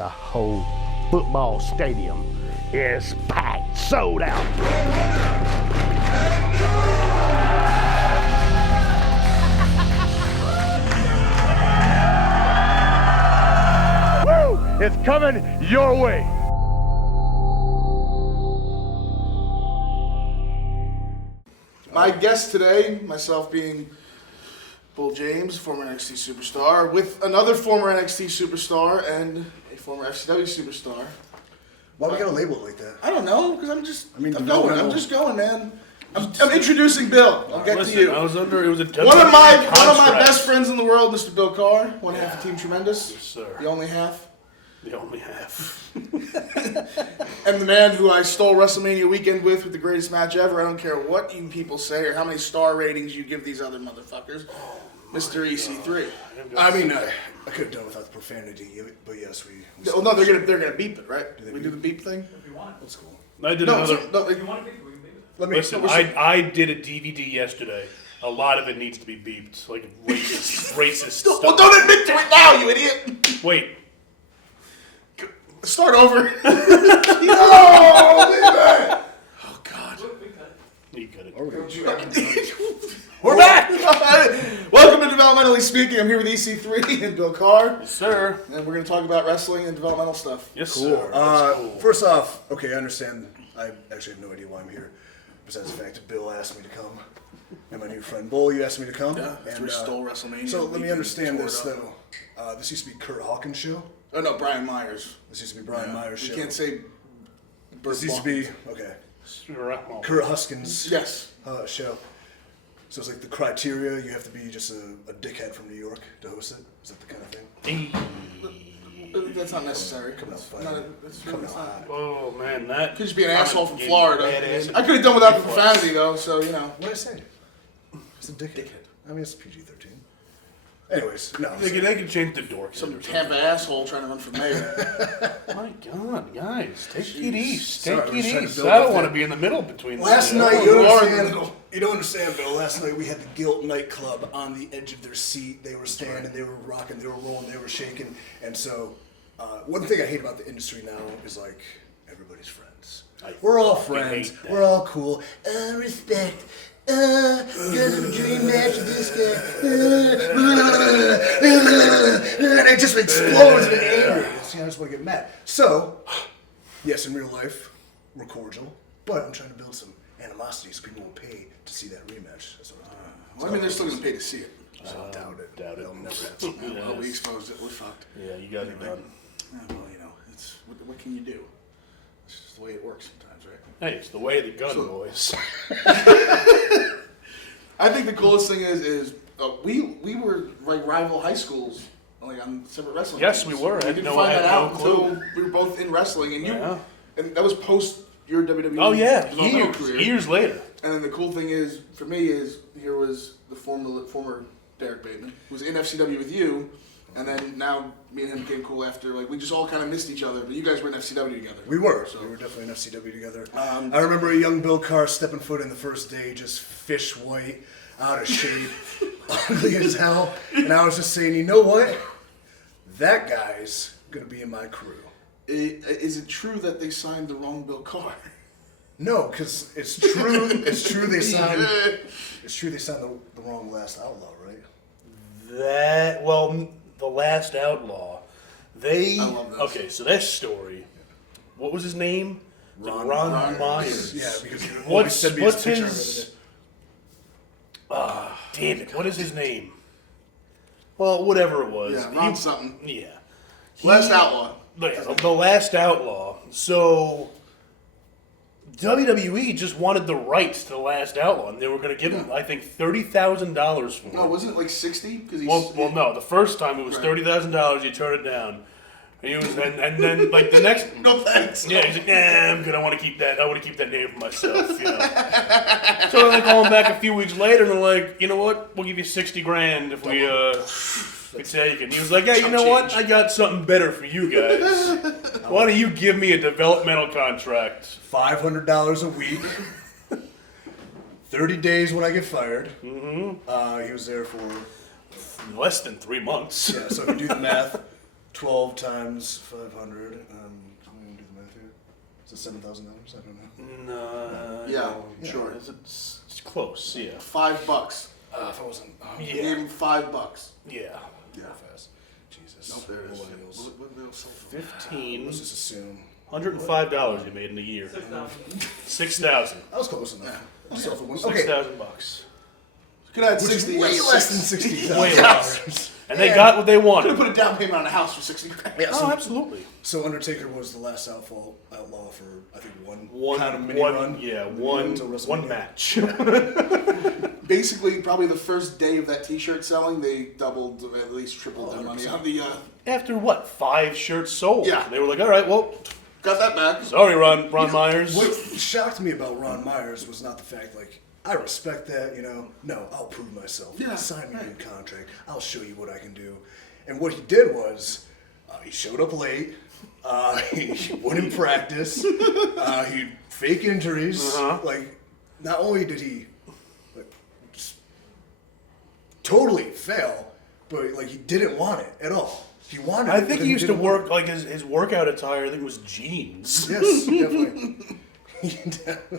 The whole football stadium is packed, sold out. Woo! It's coming your way. My guest today, myself being Bull James, former NXT superstar, with another former NXT superstar and a former FCW superstar. Why we gotta label it like that? I don't know, because I'm just going, man. I'm Just introducing Bill. I'll get to you. I was under. It was a one of my best friends in the world, Mr. Bill Carr, one half of Team Tremendous. Yes, sir. The only half. The only half. And the man who I stole WrestleMania weekend with the greatest match ever. I don't care what you people say or how many star ratings you give these other motherfuckers. Mr. EC3. I mean, I could have done without the profanity, but yes, we Oh no, they're gonna beep it, right? We do the beep thing. If you want. That's cool. I did No, another. If you want to beep it, we can beep it. Let me Listen, I did a DVD yesterday. A lot of it needs to be beeped, like racist stuff. Well, don't admit to it now, you idiot. Wait. Start over. No, leave it. Oh God. You got it. We're back! Welcome to Developmentally Speaking. I'm here with EC3 and Bill Carr. Yes, sir. And we're going to talk about wrestling and developmental stuff. Yes, Cool. sir. That's cool. First off, okay, I understand. I actually have no idea why I'm here, besides the fact that Bill asked me to come. And my new friend Bull, you asked me to come. Yeah, after we stole WrestleMania. So let me we understand tore this, it up. though. This used to be Kurt Hawkins' show. Oh no, Brian Myers. This used to be Brian Myers' show. You can't say This used to be, okay, Kurt Huskins' Yes. show. So it's like the criteria, you have to be just a dickhead from New York to host it? Is that the kind of thing? That's not necessary. Coming out fighting. Coming out. Oh man, that Could just be an asshole from Florida. Badass. I could have done without the profanity though, so you know. What did I say? It's a dickhead. I mean, it's PG-13. Anyways, no. They can change the dork. Some Tampa asshole trying to run for mayor. My God, guys, take it east. Sorry, Take I was it trying to east. build I don't up want to that. be in the middle between. Last them. night, you are in the middle. you don't understand, Bill. Last night we had the Guilt nightclub on the edge of their seat. They were standing, they were rocking, they were rolling, they were shaking. And so, one thing I hate about the industry now is like everybody's friends. We're all fucking friends. hate that. We're all cool. Respect. You guys have a dream match with this guy. And it just explodes in anger. See, I just want to get mad. So, yes, in real life, we're cordial, but I'm trying to build some animosity so people will pay to see that rematch. That's what I'm doing. Well, I mean, they're still going to pay to see it. Doubt it. Doubt it. They'll never happen. Well, we exposed it. We're fucked. Yeah, you got it done. Yeah, well, you know, it's what can you do? It's just the way it works sometimes, right? Hey, it's the way of the gun, boys. I think the coolest thing is we were like rival high schools, like on separate wrestling. Yes, teams. we were. I We had didn't no- find I had that no out clue. until we were both in wrestling, and Yeah. and that was post your WWE. Oh yeah, developmental career. years later. And then the cool thing is, for me, is here was the former Derek Bateman, who was in FCW with you, and then now me and him became cool after, like, we just all kind of missed each other, but you guys were in FCW together. We were. So, We were definitely in FCW together. I remember a young Bill Carr stepping foot in the first day, just fish white, out of shape, ugly as hell. And I was just saying, you know what? That guy's going to be in my crew. is it true that they signed the wrong Bill Carr? No, because it's true. It's true they signed. It's true they signed the wrong Last Outlaw, right? The Last Outlaw. I love this. Okay, so that story. What was his name? Ron Ron Myers. Yeah, because you What's sent me his picture his? the other day. Damn it! What is his name? Well, whatever it was. Yeah, Ron something. Yeah. Last Outlaw. The Last Outlaw. So WWE just wanted the rights to the Last Outlaw, and they were going to give him, I think, $30,000 for it. No, wasn't it like 60? Because Well, no. The first time it was Right. $30,000. You turned it down. And, and then like the next. No thanks. Yeah, he's like, nah, I'm good. I want to keep that. I want to keep that name for myself. You know. So they call him back a few weeks later, and they're like, you know what? We'll give you $60,000 if we take it. And he was like, yeah, you know what? I got something better for you guys. Why don't you give me a developmental contract? $500 a week. 30 days when I get fired. Mm-hmm. He was there for Less than 3 months. yeah. So if you do the math, 12 times 500. Can we do the math here? Is it $7,000? I don't know. No. Yeah, sure. It's close. Yeah. $5. If I wasn't. You gave him $5. Yeah. Yeah. Fast. Jesus. Nope, there it is. Millennials. What did they all sell for? 15. Let's just assume. $105 you made in a year. 6,000. I was close enough. Okay. $6,000. Could have had Which is 60. way yeah, less than six. $60,000. Way less. And they got what they Could wanted. have put a down payment on a house for $60,000. Yeah, Oh, absolutely. So Undertaker was the last outlaw for I think one One kind of mini run. Yeah, Mini one run to WrestleMania. match. Basically, probably the first day of that T-shirt selling, they doubled, at least tripled their money on the. After what? 5 shirts sold. Yeah. They were like, all right, well, Got that back. sorry, Ron Myers. What shocked me about Ron Myers was not the fact, like, I respect that, No, I'll prove myself. Yeah, Sign me right. a good contract. I'll show you what I can do. And what he did was, he showed up late. He wouldn't practice. He'd fake injuries. Like, not only did he just totally fail, but like he didn't want it at all. He wanted. I it, think but he used to didn't want work, like, his workout attire, I think, was jeans. it. Yes, definitely.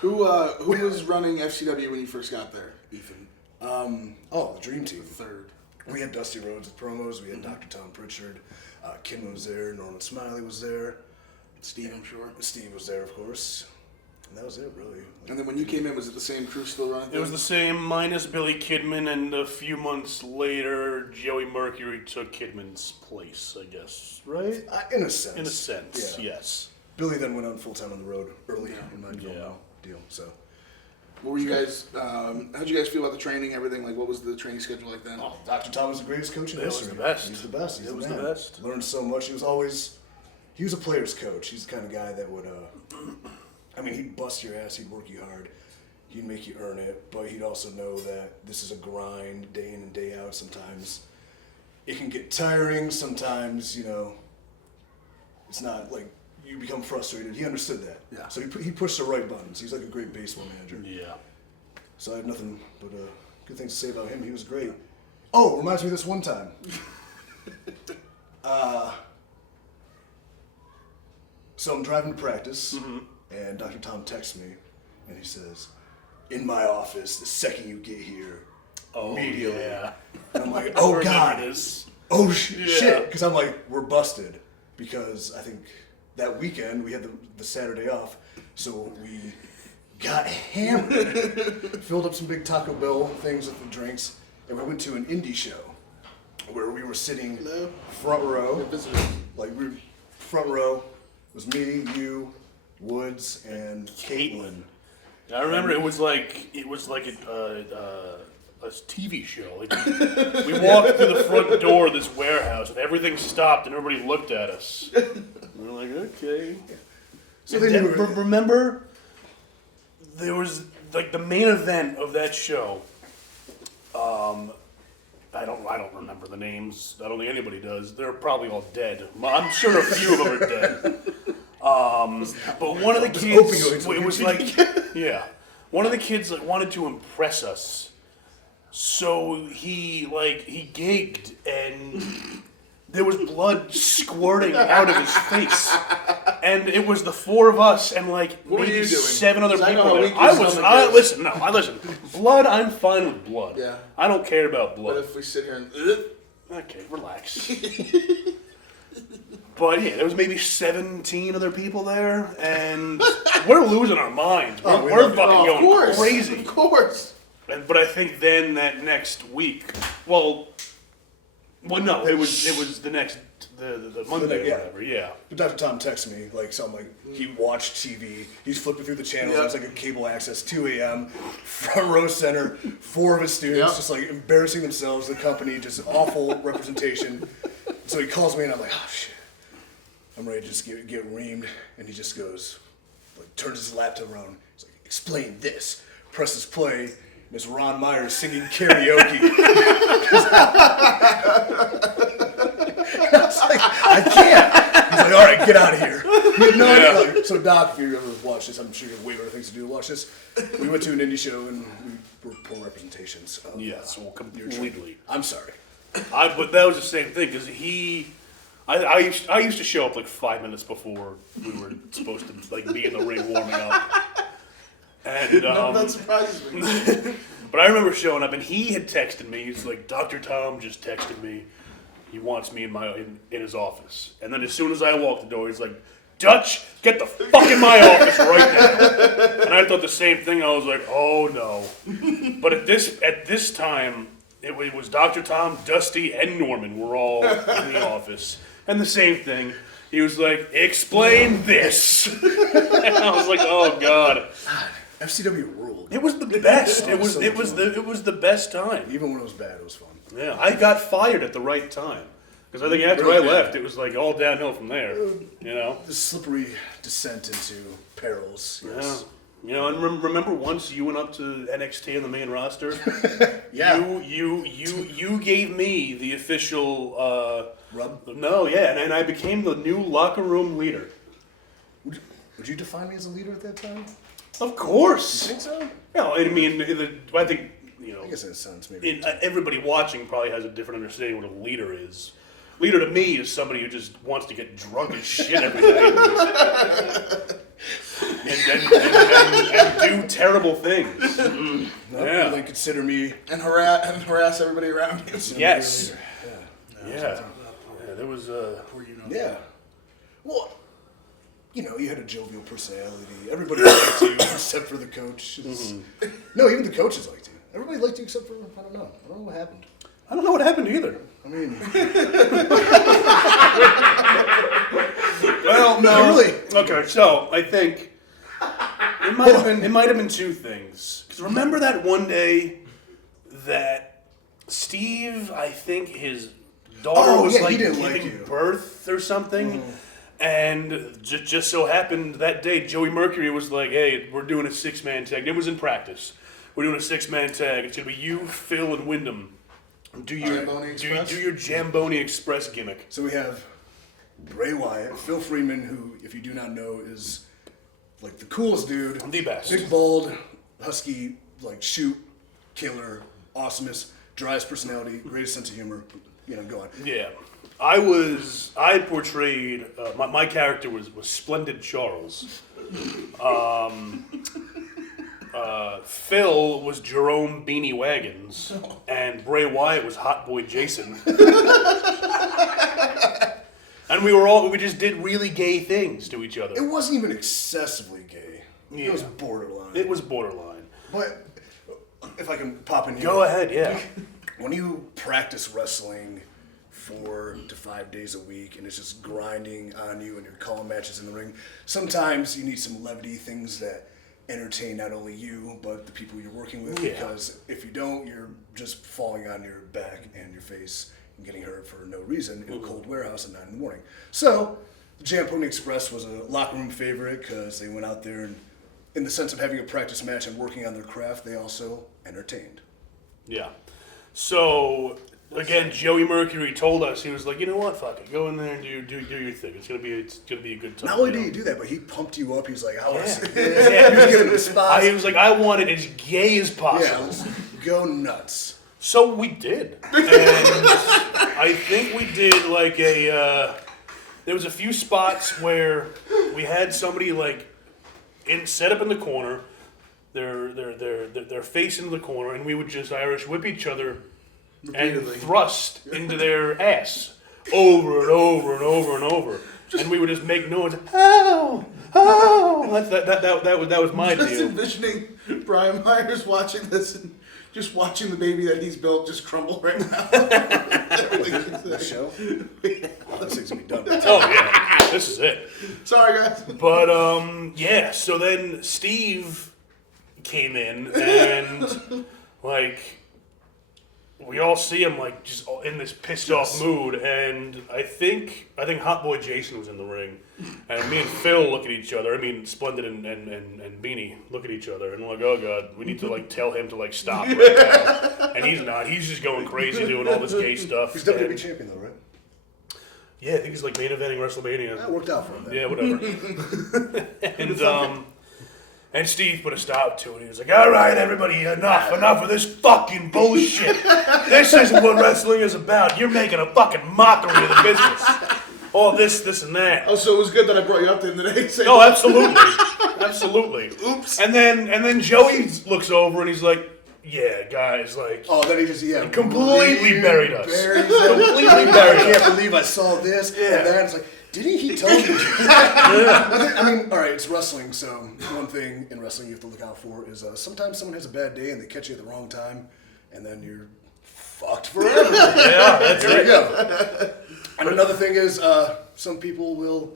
Who was running FCW when you first got there, Ethan? The Dream Team. Third. We had Dusty Rhodes with promos. We had Dr. Tom Pritchard. Kim was there. Norman Smiley was there. Steve, I'm sure. Steve was there, of course. And that was it, really. And then when you came in, was it the same crew still running? It was the same, minus Billy Kidman, and a few months later, Joey Mercury took Kidman's place, I guess. Right? In a sense. In a sense, Yeah. yes. Billy then went on full-time on the road early in my Yeah. deal, so. What were you guys? How'd you guys feel about the training? Everything? Like, what was the training schedule like then? Oh, Dr. Tom was the greatest coach in It was history. the best. He's the best. He's It was man. the best. Learned so much. He was a player's coach. He's the kind of guy that would, he'd bust your ass. He'd work you hard. He'd make you earn it. But he'd also know that this is a grind day in and day out. Sometimes it can get tiring. Sometimes, it's not like you become frustrated. He understood that. Yeah. So he pushed the right buttons. He's like a great baseball manager. Yeah. So I have nothing but good things to say about him. He was great. Oh, reminds me of this one time. So I'm driving to practice, and Dr. Tom texts me, and he says, "In my office, the second you get here, immediately." Yeah. And I'm like, "Oh God, This. oh shit!" Because I'm like, we're busted. Because I think that weekend we had the Saturday off, so we got hammered, filled up some big Taco Bell things with the drinks, and we went to an indie show where we were sitting front row. Like we were front row. It was me, you, Woods, and Caitlin. I remember it was like a TV show. Like, we walked through the front door of this warehouse, and everything stopped, and everybody looked at us. We were like, okay. So then you were, Remember, there was like the main event of that show. I don't remember the names. I don't think anybody does. They're probably all dead. I'm sure a few of them are dead. But one of the kids, opioids. it was like, yeah, one of the kids like wanted to impress us. So he gigged, and there was blood squirting out of his face, and it was the 4 of us and like What were maybe you doing? 7 other 'Cause I people. know how there. weak your stomach is. Listen. Blood, I'm fine with blood. Yeah. I don't care about blood. But if we sit here and Okay, relax. But yeah, there was maybe 17 other people there, and we're losing our minds. We're fucking going crazy. Of course. But I think then that next week, well, no, it was the next the Monday or whatever. Yeah. But Dr. Tom texts me, like, so I'm like, he watched TV, he's flipping through the channels, it was like a cable access, 2 a.m., front row center, 4 of his students just like embarrassing themselves, the company, just awful representation. So he calls me and I'm like, oh shit, I'm ready to just get reamed, and he just goes, like, turns his laptop around, he's like, explain this, presses play, and it's Ron Myers singing karaoke. I was like, I can't. He's like, all right, get out of here. He had no idea. Like, so, Doc, if you ever watch this, I'm sure you have way better things to do to watch this. We went to an indie show and we were poor representations. Of, Yes, well, completely. I'm sorry. But that was the same thing because I used to show up like 5 minutes before we were supposed to like be in the ring warming up. And No, that surprises me. but I remember showing up and he had texted me. He's like, Dr. Tom just texted me. He wants me in his office. And then as soon as I walked the door, he's like, Dutch, get the fuck in my office right now. And I thought the same thing. I was like, oh no. But at this time, it was Dr. Tom, Dusty, and Norman were all in the office. And the same thing. He was like, explain this. And I was like, oh God. FCW ruled. It was the best. It was the best time. Even when it was bad, it was fun. Yeah, I got fired at the right time. Because I think after I left, it was like all downhill from there. You know? The slippery descent into perils. Yes. Yeah. You know, and remember once you went up to NXT in the main roster? Yeah. You gave me the official Rub? No, yeah, and I became the new locker room leader. Would you define me as a leader at that time? Of course. You think so? No, I mean, I think, you know, I guess in a sense, maybe. everybody watching probably has a different understanding what a leader is. Leader to me is somebody who just wants to get drunk as shit every night and do terrible things. No, Yeah. They consider me. And harass everybody around you. Yes. Yeah. Yeah. There was Yeah. Well, you know, you had a jovial personality. Everybody liked you except for the coach. No, even the coaches liked you. Everybody liked you except for, I don't know what happened. I don't know what happened either. I mean, well, no, really. Okay, so I think it might have been two things. Because remember that one day that Steve, I think his daughter was like he didn't like giving you. birth or something, and just so happened that day Joey Mercury was like, "Hey, we're doing a 6-man tag." It was in practice. We're doing a 6-man tag. It's gonna be you, Phil, and Wyndham. Do your Jamboni Express gimmick. So we have Bray Wyatt, Phil Freeman, who, if you do not know, is like the coolest dude. The best. Big, bald, husky, like shoot, killer, awesomest, driest personality, greatest sense of humor. You know, go on. Yeah. I portrayed, my character was Splendid Charles. Phil was Jerome Beanie Wagons, and Bray Wyatt was Hot Boy Jason. And we just did really gay things to each other. It wasn't even excessively gay. Yeah. It was borderline. It was borderline. But if I can pop in here. Go ahead, yeah. When you practice wrestling 4 to 5 days a week and it's just grinding on you and you're calling matches in the ring, sometimes you need some levity, things that entertain not only you but the people you're working with, because if you don't, you're just falling on your back and your face and getting hurt for no reason in a cold warehouse at 9 in the morning. So the Jamboni Express was a locker room favorite because they went out there and, in the sense of having a practice match and working on their craft, they also entertained. Yeah. So again, Joey Mercury told us, he was like, you know what, fuck it, go in there and do your thing. It's gonna be a good time. Not only did he do that, but he pumped you up. He was like, I want to see Yeah. this. He was giving him spots. He was like, I want it as gay as possible. Yeah, go nuts. So we did. And I think we did like there was a few spots where we had somebody like set up in the corner, they're facing the corner, and we would just Irish whip each other and thrust into their ass over and over and over and over. And we would just make noise. Ow! Ow! That was my Just deal. envisioning Brian Myers watching this and just watching the baby that he's built just crumble right now. The show? Oh, this thing's gonna be done. Oh yeah, this is it. Sorry, guys. But yeah. So then Steve came in and like we all see him like just in this pissed off mood, and I think Hot Boy Jason was in the ring, and me and Phil look at each other. I mean, Splendid and Beanie look at each other, and we're like, oh god, we need to like tell him to like stop right now. And he's not. He's just going crazy doing all this gay stuff. He's WWE champion though, right? Yeah, I think he's like main eventing WrestleMania. That worked out for him. Yeah, whatever. And And Steve put a stop to it. He was like, all right, everybody, enough of this fucking bullshit. This isn't what wrestling is about. You're making a fucking mockery of the business. All this, and that. Oh, so it was good that I brought you up to him today. Oh, absolutely. Oops. And then Joey looks over and he's like, yeah, guys, like... Oh, then he just, completely buried us. Completely buried. I can't believe I saw this and that. It's like, didn't he tell me? I mean, all right, it's wrestling, so one thing in wrestling you have to look out for is sometimes someone has a bad day and they catch you at the wrong time, and then you're fucked forever. Yeah, that's there you go. And another thing is, some people will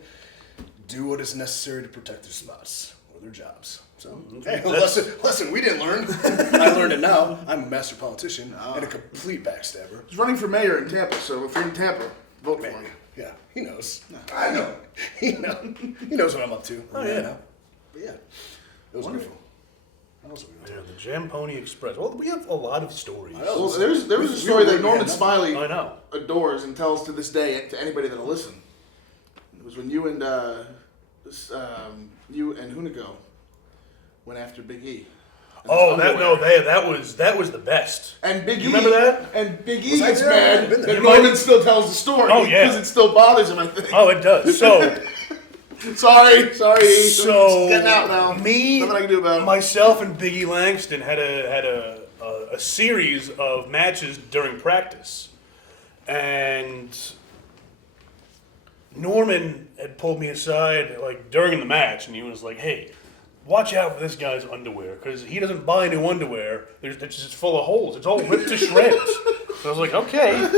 do what is necessary to protect their spots or their jobs. So, hey, lesson we didn't learn. I learned it now. I'm a master politician and a complete backstabber. He's running for mayor in Tampa, so if you're in Tampa, vote for him. Yeah, he knows. I know. He knows what I'm up to. Oh, yeah. But yeah, it was wonderful. Yeah, the Jam Pony Express. Well, we have a lot of stories. Well, there was a story that Norman Smiley I know. adores and tells to this day to anybody that'll listen. It was when you and Hunigo went after Big E. Oh, that was the best. And Big You E, remember that? And Big E Was I gets there? mad Been there. that Norman still tells the story. Oh, yeah. Because it still bothers him, I think. Oh, it does. So, Sorry. E. so It's getting out now. me, Nothing I can do about it. myself, and Big E Langston had a series of matches during practice, and Norman had pulled me aside like during the match, and he was like, "Hey, watch out for this guy's underwear, because he doesn't buy new underwear. It's just full of holes. It's all ripped to shreds." So I was like, "Okay."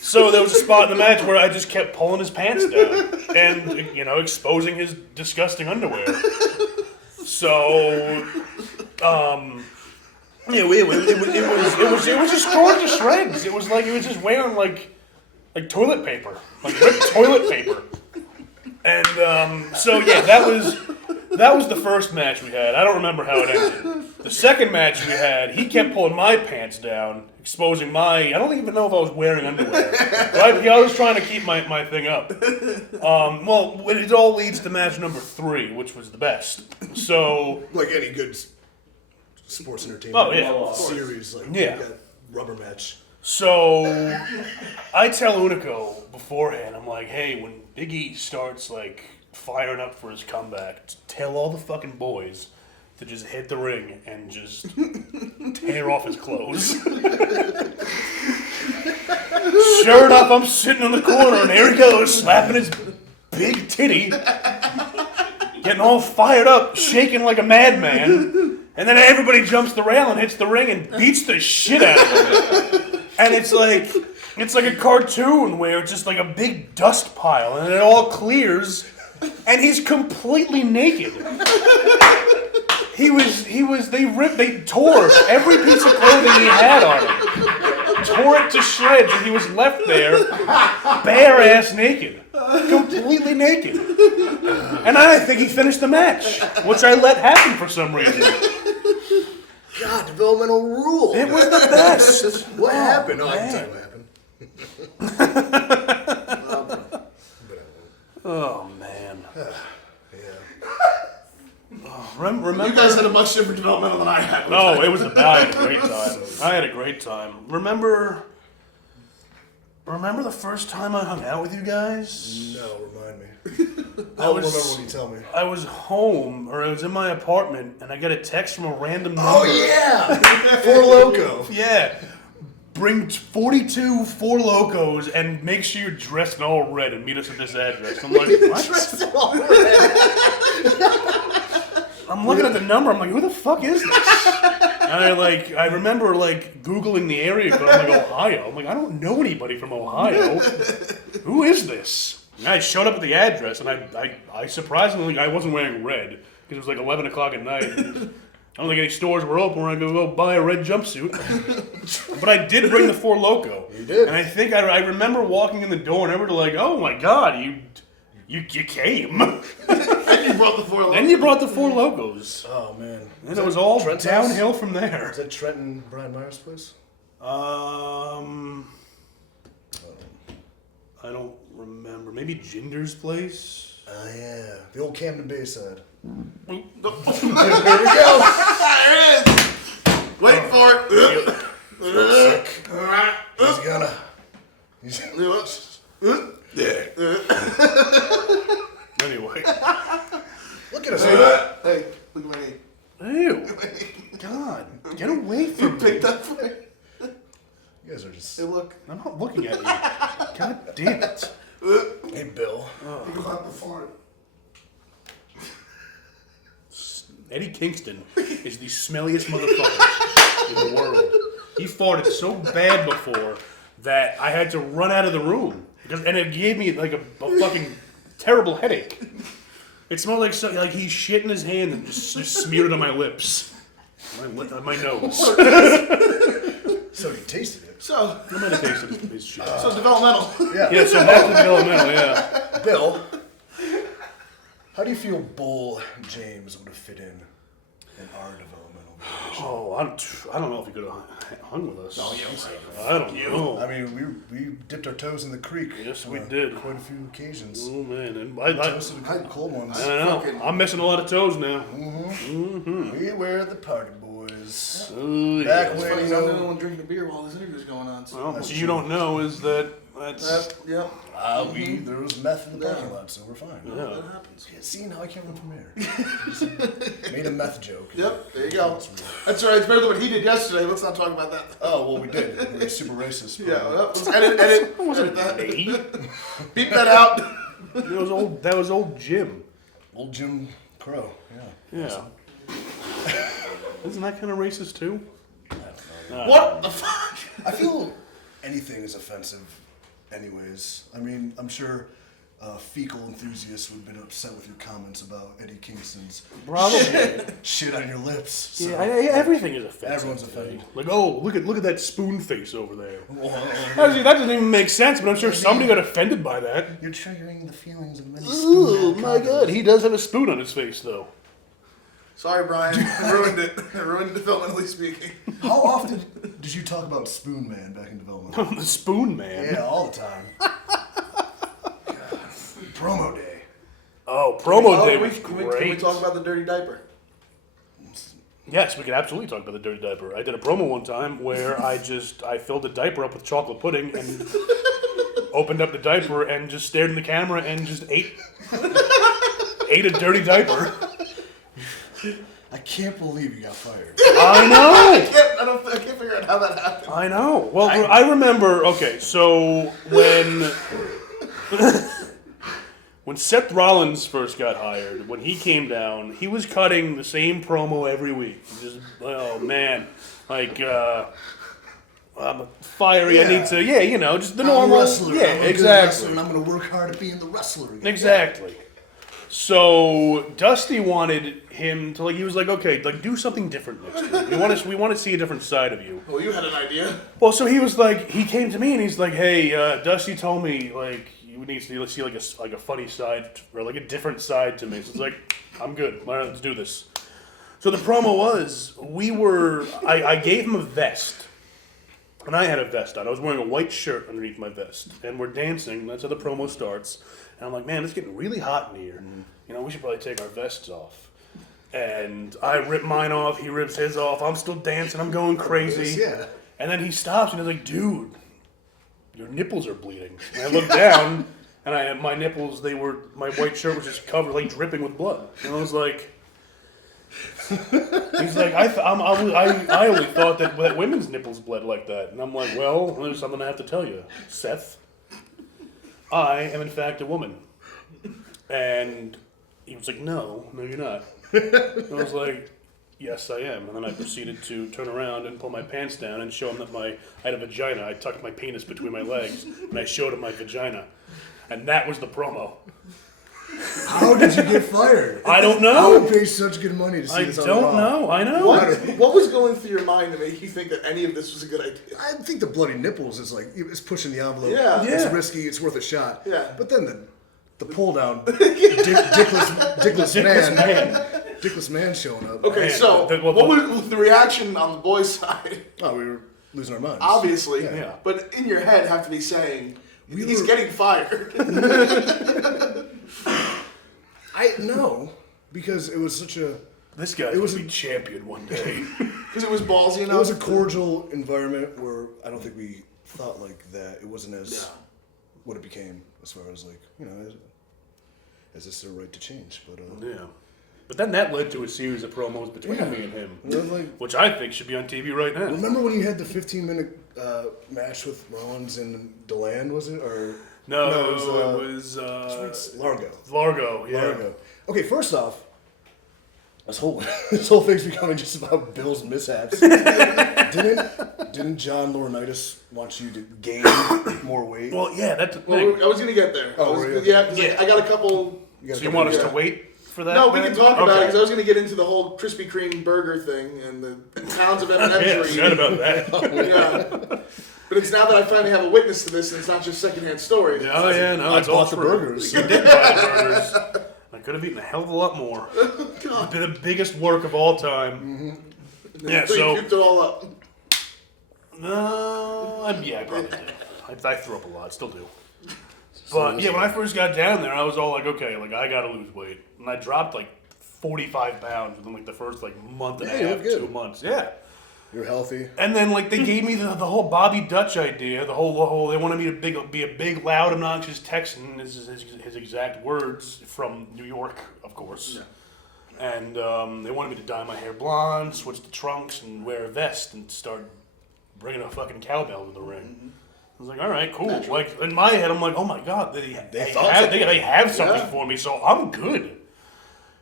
So there was a spot in the match where I just kept pulling his pants down and, exposing his disgusting underwear. So, it was just torn to shreds. It was like he was just wearing like toilet paper, like ripped toilet paper. And so yeah, that was the first match we had. I don't remember how it ended. The second match we had, he kept pulling my pants down, exposing I don't even know if I was wearing underwear. But I was trying to keep my thing up. Well, it all leads to match number 3, which was the best. So, Like any good sports entertainment series, like Yeah. you got rubber match. So I tell Unico beforehand, I'm like, hey, when Big E starts like firing up for his comeback, tell all the fucking boys to just hit the ring and just tear off his clothes. Sure enough, I'm sitting in the corner and there he goes, slapping his big titty, getting all fired up, shaking like a madman. And then everybody jumps the rail and hits the ring and beats the shit out of him. And it's like a cartoon where it's just like a big dust pile and it all clears and he's completely naked. They tore every piece of clothing he had on him. Tore it to shreds and he was left there bare ass naked. Completely naked. And I think he finished the match, which I let happen for some reason. God, developmental rule. It was the best. What happened? Oh, I can tell you what happened. Oh, man. You guys had a much different developmental than I had. No, it was I had a great time. I had a great time. Remember the first time I hung out with you guys? No, remind me. I'll remember when you tell me. I was home, or I was in my apartment, and I got a text from a random number. Oh, yeah! Four Loco. Yeah. Bring 42 Four Locos and make sure you're dressed in all red and meet us at this address. I'm like, what? Dressed in all red. I'm looking at the number. I'm like, who the fuck is this? And I remember Googling the area code. I'm like, Ohio. I'm like, I don't know anybody from Ohio. Who is this? And I showed up at the address, and I surprisingly, I wasn't wearing red because it was like 11 o'clock at night. I don't think any stores were open where I could go buy a red jumpsuit. But I did bring the Four Loko. You did. And I think I remember walking in the door, and everybody like, oh my God, you came. And you brought the Four Locos. Then you brought the Four Locos. Oh, man. And it was all Trent's downhill from there. Is that Trent and Brian Myers' place? I don't remember. Maybe Jinder's place? Oh, yeah. The old Camden Bayside. There we go. There it is. Wait for it. He's gonna. Anyway. Look at us. Hey, look at my knee. Ew. God, get away from me. Picked up for me. You guys are just. Hey, look. I'm not looking at you. God damn it. Hey, Bill. Think about the fart. Eddie Kingston is the smelliest motherfucker in the world. He farted so bad before that I had to run out of the room. And it gave me like a fucking terrible headache. It smelled like he shit in his hand and just smeared it on my lips. My nose. So he tasted it. So, I might have tasted his shit. so developmental. Yeah. So back to developmental, yeah. Bill, how do you feel Bull James would have fit in our developmental relationship? Oh, I don't know if he could have hung with us. Oh, yeah. I don't know. I mean, we dipped our toes in the creek. Yes, we on did. Quite a few occasions. Oh, man. And Toasted a couple cold ones. I don't know. I'm missing a lot of toes now. We were the party boys. Oh, Back yeah. when, Funny, you I'm the only know, one drinking a beer while this interview's going on. So. Well, what you don't know is that that's... Yep. there was meth in the parking lot, so we're fine. Yeah. That happens. Yeah, see, now I can't run from here. Made a meth joke. Yep, there you go. That's right. It's better than what he did yesterday. Let's not talk about that. Oh, well, we did. We were super racist. Yeah, well, let's edit that. Me? Beep that out. That was old Jim. Old Jim Crow, yeah. Yeah. Isn't that kind of racist too? What the fuck? I feel anything is offensive anyways. I mean, I'm sure fecal enthusiasts would have been upset with your comments about Eddie Kingston's Probably. shit on your lips. So. Yeah, everything is offensive. Everyone's offended. Like, oh, look at that spoon face over there. That doesn't even make sense, but I'm sure somebody got offended by that. You're triggering the feelings of many Oh my God, he does have a spoon on his face though. Sorry, Brian. I ruined it. I ruined it, developmentally speaking. How often did you talk about Spoon Man back in development? The spoon man. Yeah, all the time. God. Promo day. Oh, promo day Can we- was can we great. talk about the dirty diaper? Yes, we could absolutely talk about the dirty diaper. I did a promo one time where I filled a diaper up with chocolate pudding and opened up the diaper and just stared in the camera and just ate a dirty diaper. I can't believe you got fired. I know. I can't figure out how that happened. I know. Well, I remember. Okay, so when Seth Rollins first got hired, when he came down, he was cutting the same promo every week. Just, oh man, like I'm fiery. Yeah. I need to. Yeah, you know, just the I'm normal. a wrestler. Yeah, I'm a good exactly. wrestler, and I'm going to work hard at being the wrestler again. Exactly. So Dusty wanted him to he was like, okay, do something different next week. We want to see a different side of you. Well, you had an idea. Well, so he was like, he came to me and he's like, hey, Dusty told me you need to see like a funny side or like a different side to me. So it's like, I'm good. All right, let's do this. So the promo was, I gave him a vest. And I had a vest on. I was wearing a white shirt underneath my vest. And we're dancing. That's how the promo starts. And I'm like, man, it's getting really hot in here. Mm-hmm. You know, we should probably take our vests off. And I rip mine off. He rips his off. I'm still dancing. I'm going crazy. Yeah. And then he stops and he's like, dude, your nipples are bleeding. And I look down and my nipples, my white shirt was just covered, dripping with blood. And I was like... He's like, I only thought that women's nipples bled like that. And I'm like, well, there's something I have to tell you, Seth. I am in fact a woman. And he was like, no, you're not. And I was like, yes, I am. And then I proceeded to turn around and pull my pants down and show him that I had a vagina. I tucked my penis between my legs and I showed him my vagina. And that was the promo. How did you get fired? I don't know. I would pay such good money to see I this on don't Raw. know. I know. What was going through your mind to make you think that any of this was a good idea? I think the bloody nipples is it's pushing the envelope. Yeah. It's Yeah. risky. It's worth a shot. Yeah. But then the pull down, dickless man showing up. Okay, Man, so what what was the reaction on the boys' side? Oh, we were losing our minds. Obviously, Yeah. but in your head have to be saying, he's were- getting fired. I know, because it was such a... This guy was be champion one day. Because it was ballsy enough. It was a cordial environment where I don't think we thought like that. It wasn't as what it became as far as like, you know, is this their right to change? But yeah. But then that led to a series of promos between me and him, like, which I think should be on TV right now. remember when you had the 15-minute match with Rollins and DeLand, was it? Or No, it was Largo. Largo, yeah. Largo. Okay, first off, this whole thing's becoming just about Bill's mishaps. Didn't John Laurinaitis want you to gain more weight? Well, yeah, that's the Well, thing. I was gonna get there. Oh, I got a couple. So you want us to wait for that? No, we then? can talk about it Okay. because I was gonna get into the whole Krispy Kreme burger thing and the pounds of M&Ms Yeah, we're forgot eating. about that. Yeah. But it's now that I finally have a witness to this, and it's not just secondhand story. Oh, yeah, no, I it's all bought the true. burgers. You did buy the burgers. I could have eaten a hell of a lot more. The biggest work of all time. Yeah, So so... you cooked it all up. Yeah, I probably did. I threw up a lot, still do. But yeah, when I first got down there, I was all like, okay, like I gotta lose weight, and I dropped like 45 pounds within like the first like month and Yeah, a you half, look good. 2 months. Yeah. You're healthy. And then like they gave me the whole Bobby Dutch idea, the whole they wanted me to be a big, loud, obnoxious Texan. This is his exact words from New York, of course. Yeah. And they wanted me to dye my hair blonde, switch the trunks, and wear a vest and start bringing a fucking cowbell to the ring. I was like, all right, cool. Naturally. Like in my head, I'm like, oh my god, they have something for me, so I'm good.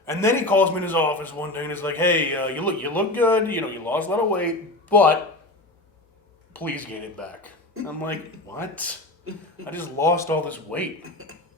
And then he calls me in his office one day and he's like, hey, you look good. You know, you lost a lot of weight, but please gain it back. And I'm like, what? I just lost all this weight,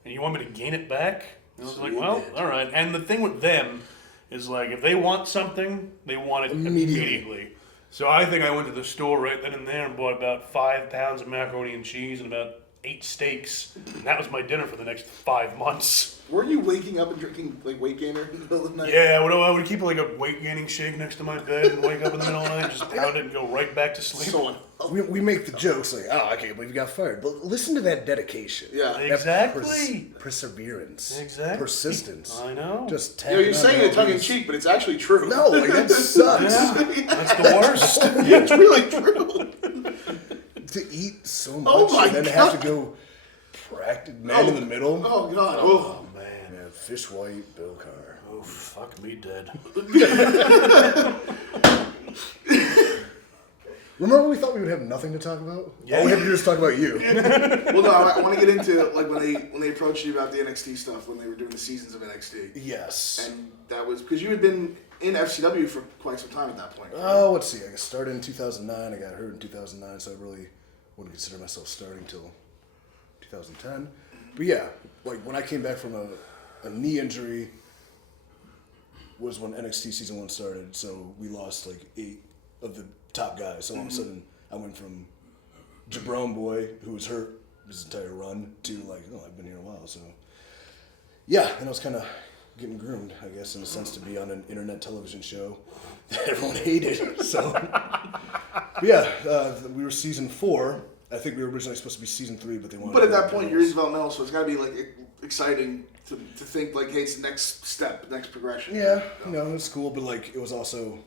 and you want me to gain it back? And I was like, well, all right. And the thing with them is like, if they want something, they want it immediately. So I think I went to the store right then and there and bought about 5 pounds of macaroni and cheese and about 8 steaks. And that was my dinner for the next 5 months. Weren't you waking up and drinking like weight gainer in the middle of the night? Yeah, I would keep like a weight gaining shake next to my bed and wake up in the middle of the night, just pound it and go right back to sleep. So We make the jokes like, oh, I can't believe you got fired. But listen to that dedication. yeah. That Exactly. perseverance. Exactly. Persistence. I know. Just You know, you're saying it tongue in cheek, but it's actually true. No, like that sucks. Yeah, that's the worst. Yeah, it's really true. To eat so much Oh my and then God. have to go practice man in the middle. Oh god. Oh, Oh. man. Man, fish white, Bill Carr. Oh, fuck me dead. Remember we thought we would have nothing to talk about? Yeah. All we had to do is talk about you. Well, no, I want to get into like when they approached you about the NXT stuff when they were doing the seasons of NXT, Yes. and that was because you had been in FCW for quite some time at that point. right? Oh, let's see. I started in 2009. I got hurt in 2009, so I really wouldn't consider myself starting till 2010. But yeah, like when I came back from a knee injury was when NXT season 1 started. So we lost like 8 of the top guys. So all of a sudden, I went from Jabron boy, who was hurt his entire run, to like, oh, I've been here a while. So yeah, and I was kind of getting groomed, I guess, in a sense, to be on an internet television show that everyone hated. So but yeah, we were season 4. I think we were originally supposed to be season 3, but they wanted. But at to that point, you're in developmental, so it's got to be like exciting to think like, hey, it's the next step, the next progression. Yeah, you know, it was cool, but like it was also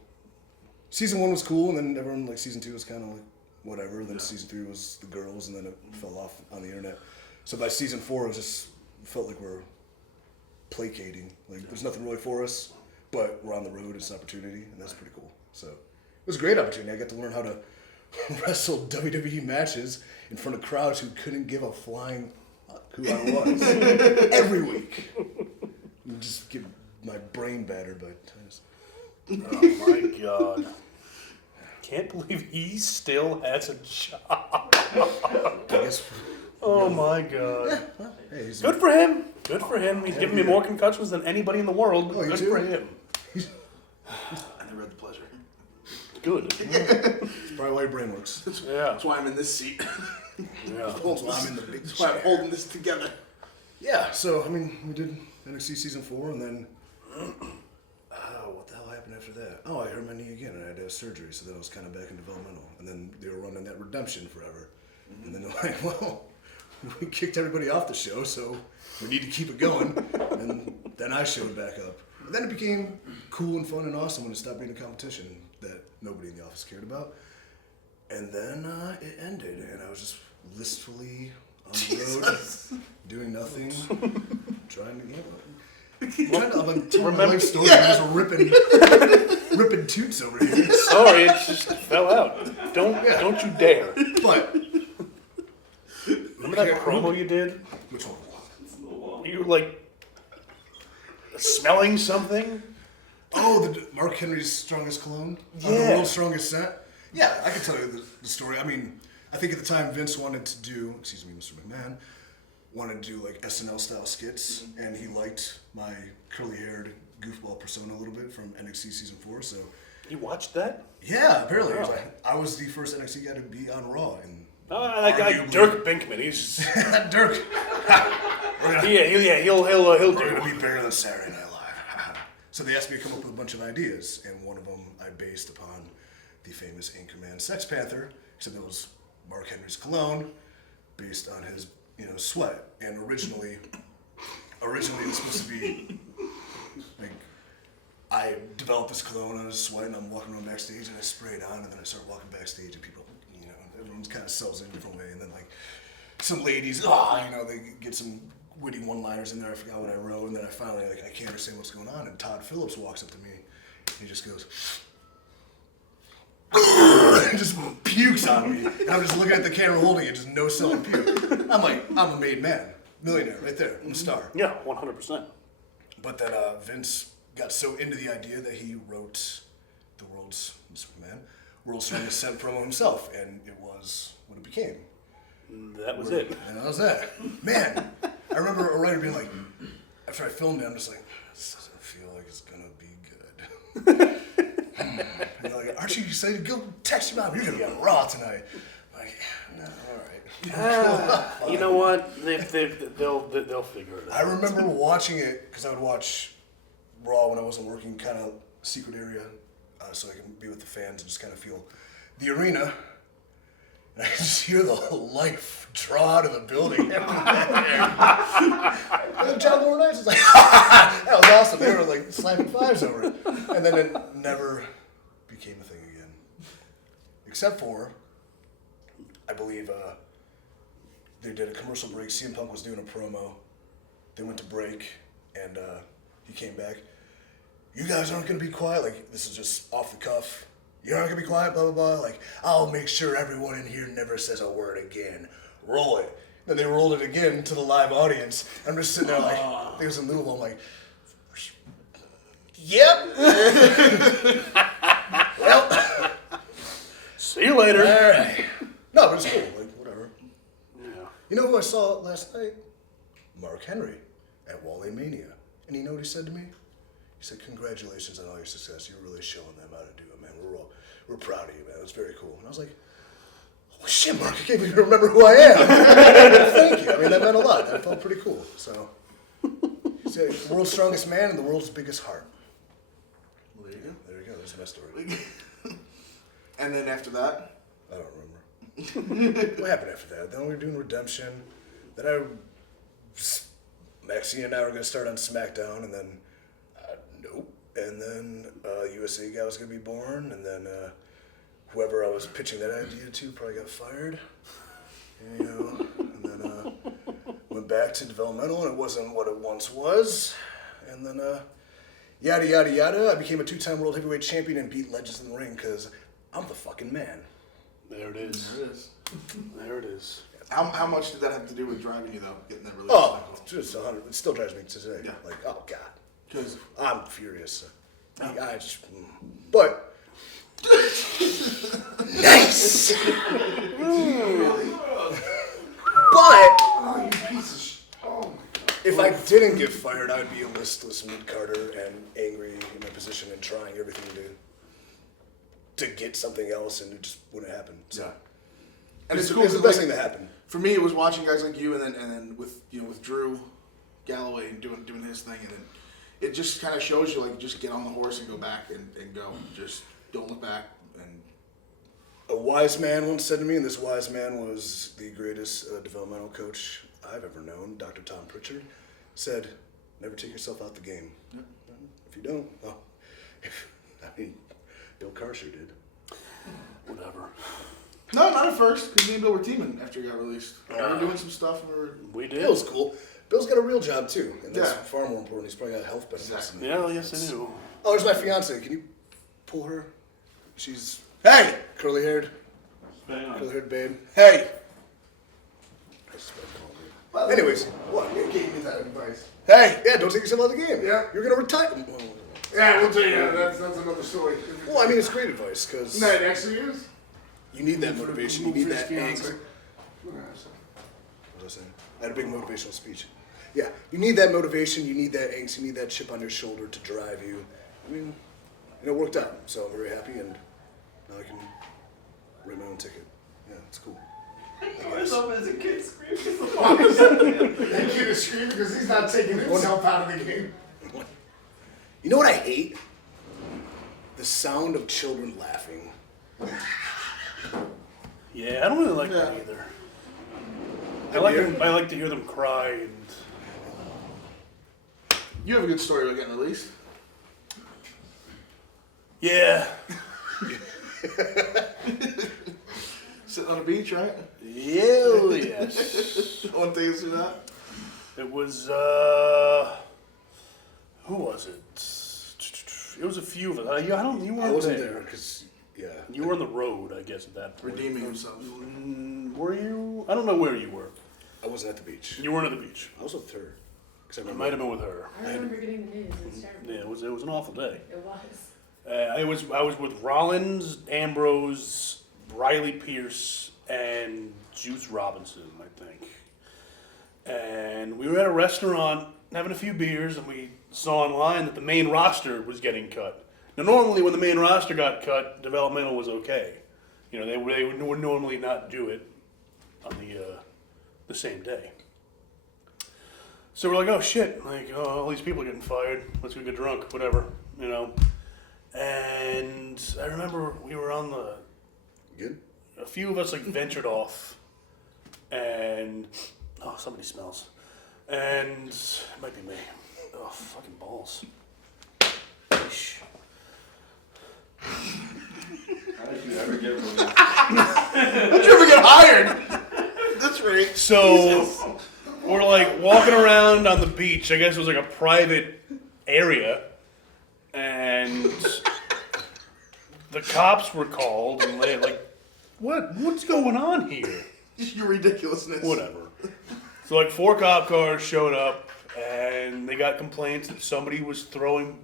season 1 was cool, and then everyone like season 2 was kind of like whatever. Then season 3 was the girls, and then it fell off on the internet. So by season 4, it was just felt like we're placating. Like there's nothing really for us, but we're on the road. It's an opportunity, and that's pretty cool. So it was a great opportunity. I got to learn how to wrestle WWE matches in front of crowds who couldn't give a flying fuck who I was every week. And just get my brain battered by times. Oh my god. Can't believe he still has a job. I guess. Oh my god. Hey, he's Good for him. Good for him. He's giving me more concussions than anybody in the world. Oh, you Good too? for him. I never had the pleasure. Good. It's probably why your brain works. Yeah. That's why I'm in this seat. Yeah. That's why I'm in the big That's why I'm chair. holding this together. Yeah, so I mean, we did NXT season 4, and then what the hell happened after that? Oh, I hurt my knee again, and I had to have surgery, so then I was kind of back in developmental. And then they were running that redemption forever, and then they're like, well, we kicked everybody off the show, so we need to keep it going. And then I showed back up. But then it became cool and fun and awesome when it stopped being a competition that nobody in the office cared about. And then it ended, and I was just blissfully on the road, doing nothing, trying to, I'm like, telling my life story, just ripping toots over here. Sorry, it just fell out. Don't you dare. But remember that promo you did? which one? You were like smelling something? Oh, the Mark Henry's strongest cologne? The world's strongest scent? Yeah, I can tell you the story. I mean, I think at the time Vince wanted to do, excuse me, Mr. McMahon, wanted to do like SNL style skits, and he liked my curly haired goofball persona a little bit from NXT season 4. So You watched that? yeah, apparently Wow. I was the first NXT guy to be on Raw, and That guy Dirk Binkman. He's Dirk. he'll We're do gonna it. be bigger than Saturday Night Live. So they asked me to come up with a bunch of ideas, and one of them I based upon the famous Anchorman Sex Panther, except it was Mark Henry's cologne, based on his sweat. And originally it was supposed to be like I developed this cologne on his sweat, and I'm walking around backstage, and I spray it on, and then I start walking backstage, and people, everyone's kind of sells it in a different way, and then like some ladies, they get some witty one-liners in there. I forgot what I wrote, and then I finally I can't understand what's going on, and Todd Phillips walks up to me, and he just goes, and just pukes on me, and I'm just looking at the camera holding it, just no selling puke. I'm like, I'm a made man, millionaire, right there, I'm a star. Yeah, 100%. But then Vince got so into the idea that he wrote the world's strongest scent promo himself, and it was what it became. That was it. And that was that. Man, I remember a writer being like, after I filmed it, I'm just like, this doesn't feel like it's gonna be good. And they're like, aren't you excited? Go text your mom, you're gonna be on Raw tonight. I'm like, no, alright. You know what? They'll figure it out. I remember watching it, because I would watch Raw when I wasn't working, kind of secret area, so I can be with the fans and just kind of feel the arena. And I just hear the whole life draw out of the building. And John Laurinaitis was like, that was awesome. They were like slapping fives over it. And then it never became a thing again. Except for, I believe, they did a commercial break. CM Punk was doing a promo. They went to break, and he came back. You guys aren't going to be quiet? Like, this is just off the cuff. You aren't going to be quiet, blah, blah, blah. Like, I'll make sure everyone in here never says a word again. Roll it. Then they rolled it again to the live audience. I'm just sitting there like, I think it was in Louisville. I'm like, yep. Well, See you later. all right. No, but it's cool. Like, whatever. Yeah. You know who I saw last night? Mark Henry at Wall-E Mania. And you know what he said to me? He said, congratulations on all your success. You're really showing them how to do it, man. We're proud of you, man. It's very cool. And I was like, oh, shit, Mark, I can't even remember who I am. Thank you. I mean, that meant a lot. That felt pretty cool. So, he said, the world's strongest man and the world's biggest heart. Well, there you go. There you go. There's my story. And then after that? I don't remember. What happened after that? Then we were doing Redemption. Then Maxine and I were going to start on SmackDown, and then nope. And then USA guy was going to be born, and then whoever I was pitching that idea to probably got fired. And then went back to Developmental, and it wasn't what it once was. And then yada, yada, yada. I became a 2-time world heavyweight champion and beat Legends in the ring because I'm the fucking man. There it is. There it is. There it is. How much did that have to do with driving you, though, getting that release? Oh, just 100. It still drives me to today. Yeah. Like, oh, God. Because I'm furious. I just, but nice. But oh, you piece of shit. Oh, my God. if I didn't get fired, I'd be a listless mid-carder and angry in my position and trying everything to get something else, and it just wouldn't happen. So. Yeah. And It's it's cool. the best thing that happened. For me, it was watching guys like you, and then with Drew Galloway and doing his thing, and then it just kind of shows you, like, just get on the horse and go back and go. Just don't look back. And A wise man once said to me, and this wise man was the greatest developmental coach I've ever known, Dr. Tom Pritchard, said, never take yourself out the game. Yeah. If you don't, well, I mean, Bill Carr sure did. Whatever. No, not at first, because me and Bill were teaming after he got released. We were doing some stuff, and We did. Bill's cool. Bill's got a real job too, and that's Yeah. far more important. He's probably got health benefits. Exactly. Yeah, yes, I do. Oh, there's my fiance. Can you pull her? She's Hey! curly-haired, Hang on. curly-haired babe. Hey! I suspect calling her. Well, Anyways, what? You gave me that advice. Hey! yeah, don't take yourself out of the game. Yeah. You're gonna retire. Yeah, we'll tell you. That's another story. Well, I mean, it's great advice because No, it actually is. you need that motivation. You need that angst. angst. What was I saying? I had a big motivational speech. Yeah, you need that motivation. You need that angst. You need that chip on your shoulder to drive you. I mean, it worked out. So I'm very happy, and now I can write my own ticket. Yeah, it's cool. Where's up as a kid screaming? That kid is screaming because he's not taking himself out of the game. You know what I hate? The sound of children laughing. Yeah, I don't really like that Yeah. either. I like to hear them cry and. You have a good story about getting released. Yeah. Sitting on a beach, right? Yeah, yes. One thing is that. It was, who was it? It was a few of us. You weren't I wasn't there because, yeah. You were on the road, I guess, at that point. Redeeming himself. Were you? I don't know where you were. I wasn't at the beach. You weren't at the beach. I was with her. 'Cause I It remember- might have been with her. I remember getting the news. It's terrible. Yeah, it was an awful day. It was. I was with Rollins, Ambrose, Riley Pierce, and Juice Robinson, I think. And we were at a restaurant having a few beers, and we saw online that the main roster was getting cut. Now, normally when the main roster got cut, Developmental was okay. You know, they would normally not do it on the same day. So we're like, oh shit, like, oh, all these people are getting fired. Let's go get drunk, whatever, you know. And I remember we were on Good? a few of us like ventured off, and oh, somebody smells, and it might be me. Oh, fucking balls. Yeesh. How did you ever get released? How'd you ever get hired? That's right. So we're like walking around on the beach. I guess it was like a private area, and the cops were called, and they like, what's going on here? Your ridiculousness. Whatever. So like 4 cop cars showed up, and they got complaints that somebody was throwing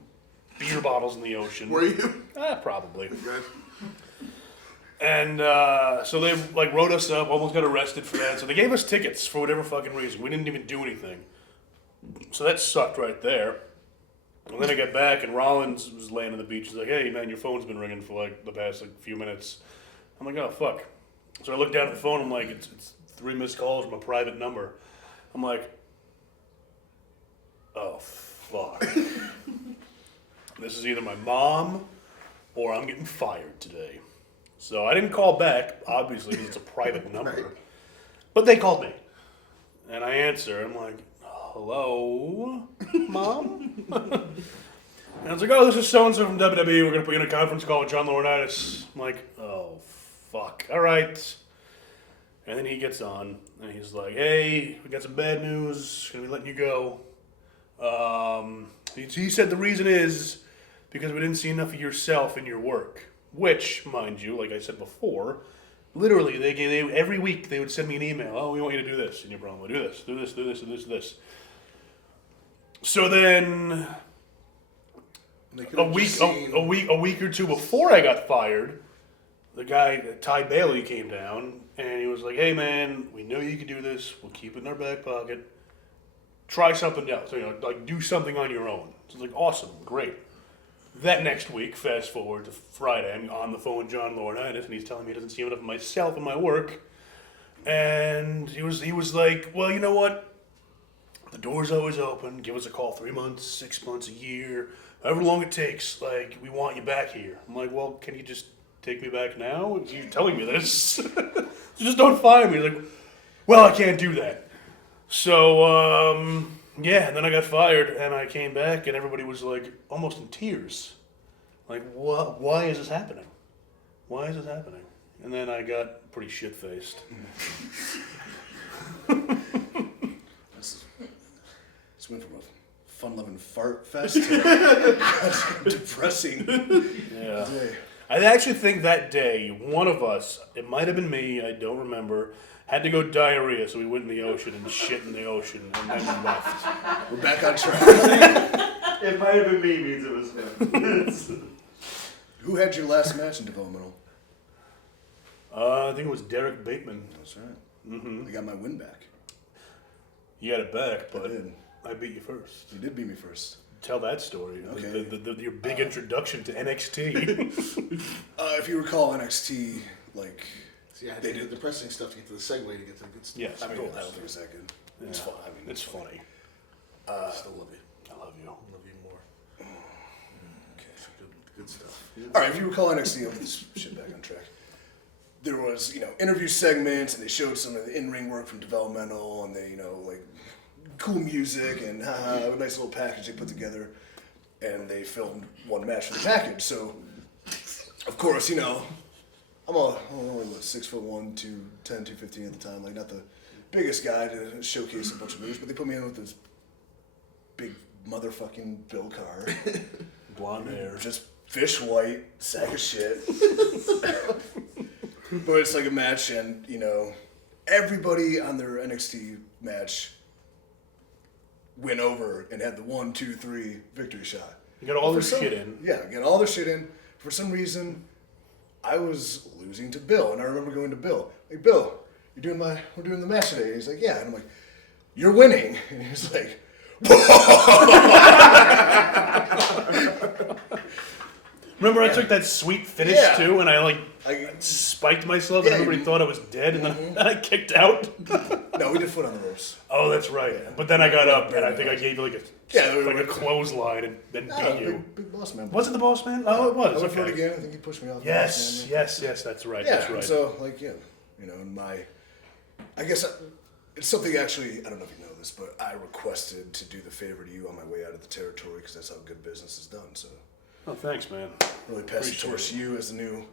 beer bottles in the ocean. Were you? Probably. Good. And so they like wrote us up, almost got arrested for that. So they gave us tickets for whatever fucking reason. We didn't even do anything. So that sucked right there. And then I got back, and Rollins was laying on the beach. He's like, "Hey man, your phone's been ringing for like the past like few minutes." I'm like, "Oh fuck." So I look down at the phone. I'm like, "It's 3 missed calls from a private number." I'm like, "Oh fuck." This is either my mom or I'm getting fired today. So I didn't call back, obviously, because it's a private number. Right. But they called me. And I answer. I'm like, hello, Mom? And I was like, oh, this is so-and-so from WWE. We're going to put you in a conference call with John Laurinaitis. I'm like, oh, fuck. All right. And then he gets on, and he's like, hey, we got some bad news. Going to be letting you go. He said the reason is because we didn't see enough of yourself in your work. Which, mind you, like I said before, literally, they every week they would send me an email. Oh, we want you to do this, and you're probably do this, do this, do this, and this. So then, a week or two before I got fired, the guy Ty Bailey came down, and he was like, "Hey man, we know you can do this. We'll keep it in our back pocket. Try something else. You know, like do something on your own." So it's like, awesome, great. That next week, fast forward to Friday, I'm on the phone with John Laurinaitis, and he's telling me he doesn't see enough of myself in my work. And he was like, well, you know what? The door's always open. Give us a call 3 months, 6 months, a year, however long it takes. Like, we want you back here. I'm like, well, can you just take me back now? You're telling me this. So just don't fire me. He's like, well, I can't do that. So, Yeah, and then I got fired, and I came back, and everybody was like almost in tears. Like, what? Why is this happening? Why is this happening? And then I got pretty shit-faced. This went from a fun-loving fart fest to depressing Yeah. day. I actually think that day, one of us, it might have been me, I don't remember, had to go diarrhea, so we went in the ocean and shit in the ocean, and then we left. We're back on track. It might have been me means it was him. Who had your last match in developmental? I think it was Derek Bateman. That's right. Mm-hmm. I got my win back. You got it back, I but did. I beat you first. You did beat me first. Tell that story. Okay. Your big introduction to NXT. If you recall NXT, like, See, I had They to do did. the depressing stuff to get to the segue to get to the good stuff. Yes. I don't think it's that good. It's Yeah. fun. I mean, It's funny. Still love you. I love you. Love you more. Okay. Good stuff. All right, if you recall NXT, I'll get this shit back on track. There was, interview segments, and they showed some of the in-ring work from developmental, and they, like, cool music, and a nice little package they put together, and they filmed one match for the package. So, of course, I'm only 6'1", 210, 215 at the time, like not the biggest guy to showcase a bunch of moves, but they put me in with this big motherfucking Bill Carr. Blonde hair. Just fish white, sack of shit. But it's like a match, and everybody on their NXT match went over and had the 1, 2, 3 victory shot. You got all For this some- shit in. Yeah, get all their shit in. For some reason, I was losing to Bill, and I remember going to Bill. Like, Bill, we're doing the match today. And he's like, yeah, and I'm like, you're winning, and he's like, Remember I took that sweet finish Yeah. too, and I I, spiked myself, Yeah, and everybody you- thought I was dead, and then I kicked out. no, we did foot on the ropes. Oh, that's right. But then I got up, and I think I gave you Yeah, a clothesline, and then beat you. Big boss man. Was it the boss man? Oh, it was. I went for it Okay. again. I think he pushed me off. Yes, the boss man. yes, that's right. Yeah, That's right. so I guess it's something actually, I don't know if you know this, but I requested to do the favor to you on my way out of the territory because that's how good business is done. So Oh, thanks, man. really pass the torch to you as the new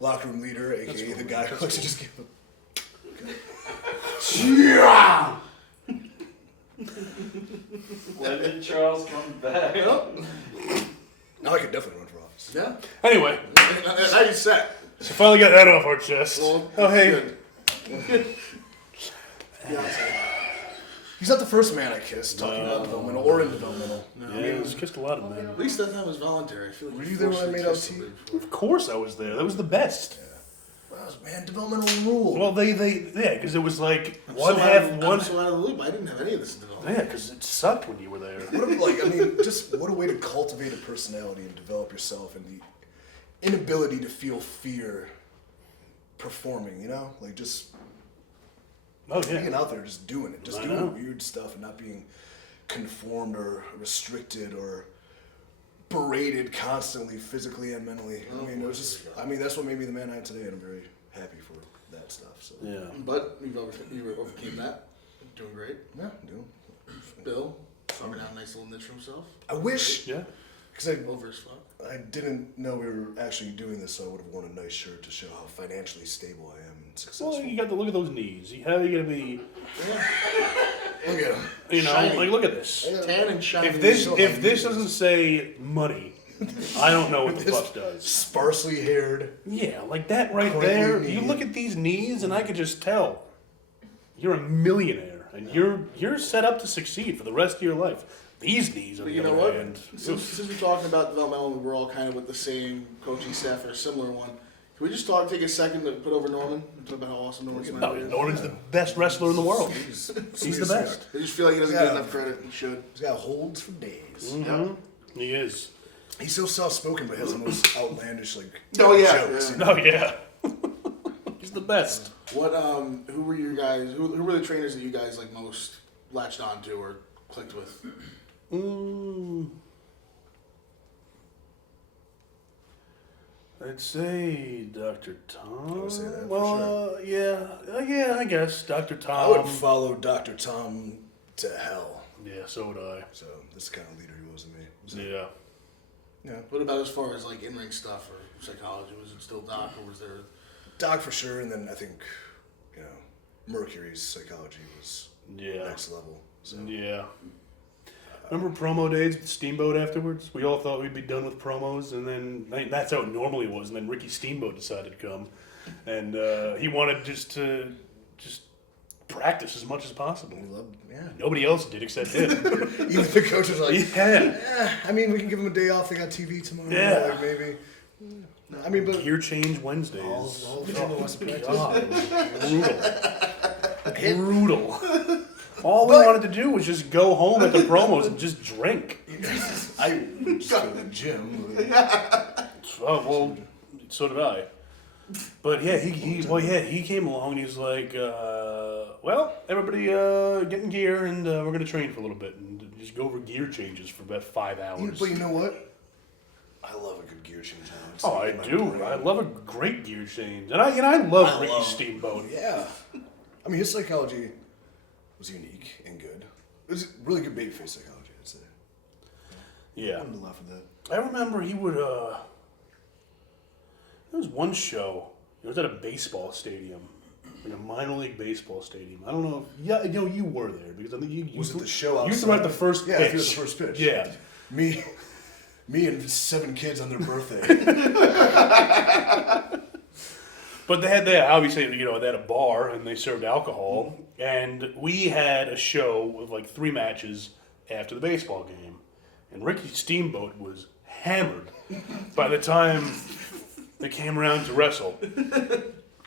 locker room leader, aka cool, the man. guy who That's likes to cool. just give When did Charles come back? Now I could definitely run for office. Yeah. Anyway, How you set? so finally got that off our chest. Well, Oh, hey. good. He's not the first man I kissed talking about developmental or in developmental. Yeah, he's kissed a lot of men. At least that time was voluntary. I feel like Were you you there when I forced made to out kiss to you? somebody before. Of course I was there. That was the best. Wow, man, developmental rule. Well, yeah, because it was like I'm one so half, out of, one. I'm so out of the loop. I didn't have any of this in development. Yeah, because it sucked when you were there. Just what a way to cultivate a personality and develop yourself, and the inability to feel fear performing, like just Oh being yeah. out there, just doing it, just I doing know. weird stuff and not being conformed or restricted or berated constantly, physically and mentally. It was just, that's what made me the man I am today, and I'm very happy for that stuff. So Yeah. But you overcame that. Doing great. yeah, doing. Bill, carving out a nice little niche for himself. I wish, Yeah. because Over as fuck. I didn't know we were actually doing this, so I would have worn a nice shirt to show how financially stable I am and successful. Well, you got to look at those knees. How are you gonna be? Look at him. Shiny. Look at this. Tan and shiny. If this doesn't say money, I don't know what the fuck does. Sparsely haired. Yeah, like that right Crinkly there. knee. You look at these knees, and I could just tell you're a millionaire, and you're set up to succeed for the rest of your life. These knees, on But the you know other what? hand, Since we're talking about developmental, we're all kind of with the same coaching staff or a similar one. Can we just take a second to put over Norman and talk about how awesome Norman's no, Norman's the best wrestler in the world. He's He's the best. I just feel like he doesn't Yeah. get enough credit. He should. He's got holds for days. Mhm. He is. He's so soft spoken, but has the most outlandish Oh, yeah, jokes. yeah. Oh yeah. He's the best. What? Who were your guys? Who were the trainers that you guys most latched onto or clicked with? I'd say Dr. Tom. I would say that for well, yeah, I guess Dr. I would Tom. follow Dr. Tom to hell. Yeah, so would I. So this is the kind of leader he was to me. Yeah. Yeah. What about as far as like in-ring stuff or psychology? Was it still Doc, or was there? Doc for sure, and then I think, Mercury's psychology was next level. So. Yeah. Remember promo days with Steamboat afterwards? We all thought we'd be done with promos, and then that's how it normally was. And then Ricky Steamboat decided to come, and he wanted to practice as much as possible. Nobody else did except him. Even the coach was like, I mean, we can give him a day off. They got TV tomorrow. Yeah. Like maybe. I mean, but Gear change Wednesdays. all the trouble wants to practice. God, brutal. All we wanted to do was just go home at the promos and just drink. I just go to the gym. Oh, well, so did I. But yeah, he came along and he was like, well, everybody get in gear and we're going to train for a little bit and just go over gear changes for about 5 hours. But you know what? I love a good gear change. Oh, I do. I love a great gear change. And I love Ricky Steamboat. Yeah. I mean, his psychology was unique and good. It was really good babyface psychology, I'd say. Yeah. I wanted to laugh at that. I remember he would, there was one show, it was at a baseball stadium, like a minor league baseball stadium. I don't know if, you were there, because I think you Was it the show outside? You threw out the first pitch. Yeah, I threw out the first pitch. Yeah. Me and 7 kids on their birthday. But they had obviously, they had a bar and they served alcohol, and we had a show of like 3 matches after the baseball game, and Ricky Steamboat was hammered by the time they came around to wrestle.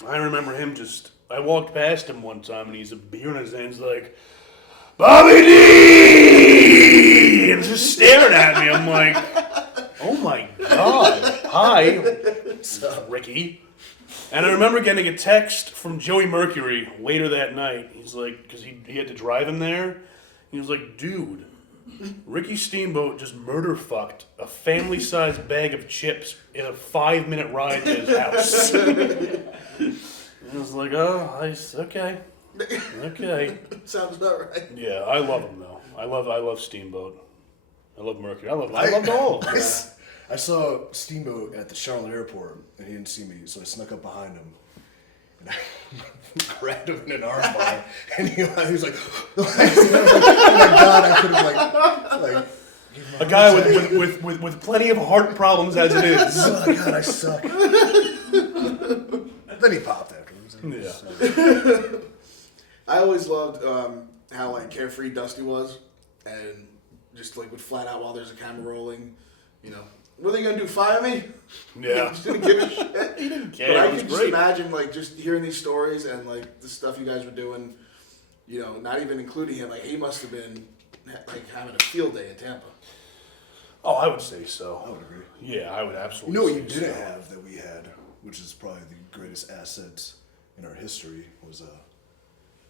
I remember him I walked past him one time and he's a beer in his hands like, Bobby D! And just staring at me. I'm like, oh my God. Hi. What's up, Ricky? And I remember getting a text from Joey Mercury later that night. He's like, because he had to drive him there. He was like, dude, Ricky Steamboat just murder fucked a family-sized bag of chips in a 5-minute ride to his house. I was like, oh, okay. Okay. Sounds about right. Yeah, I love him though. I love Steamboat. I love Mercury. I love all of them. I saw Steamboat at the Charlotte airport, and he didn't see me, so I snuck up behind him. And I grabbed him in an armbar, and he was like, oh my God, I could have like a guy with plenty of heart problems as it is. oh my God, I suck. Then he popped afterwards. Yeah. I always loved how like carefree Dusty was, and just like would flat out while there's a camera rolling, what are they gonna do? Fire me? Yeah. Just didn't give a shit. He didn't care. But I It was could just great. imagine like just hearing these stories and like the stuff you guys were doing, not even including him. Like he must have been like having a field day in Tampa. Oh, I would say so. I would agree. Yeah, I would absolutely. You know what you say didn't so. have that we had, which is probably the greatest asset in our history, was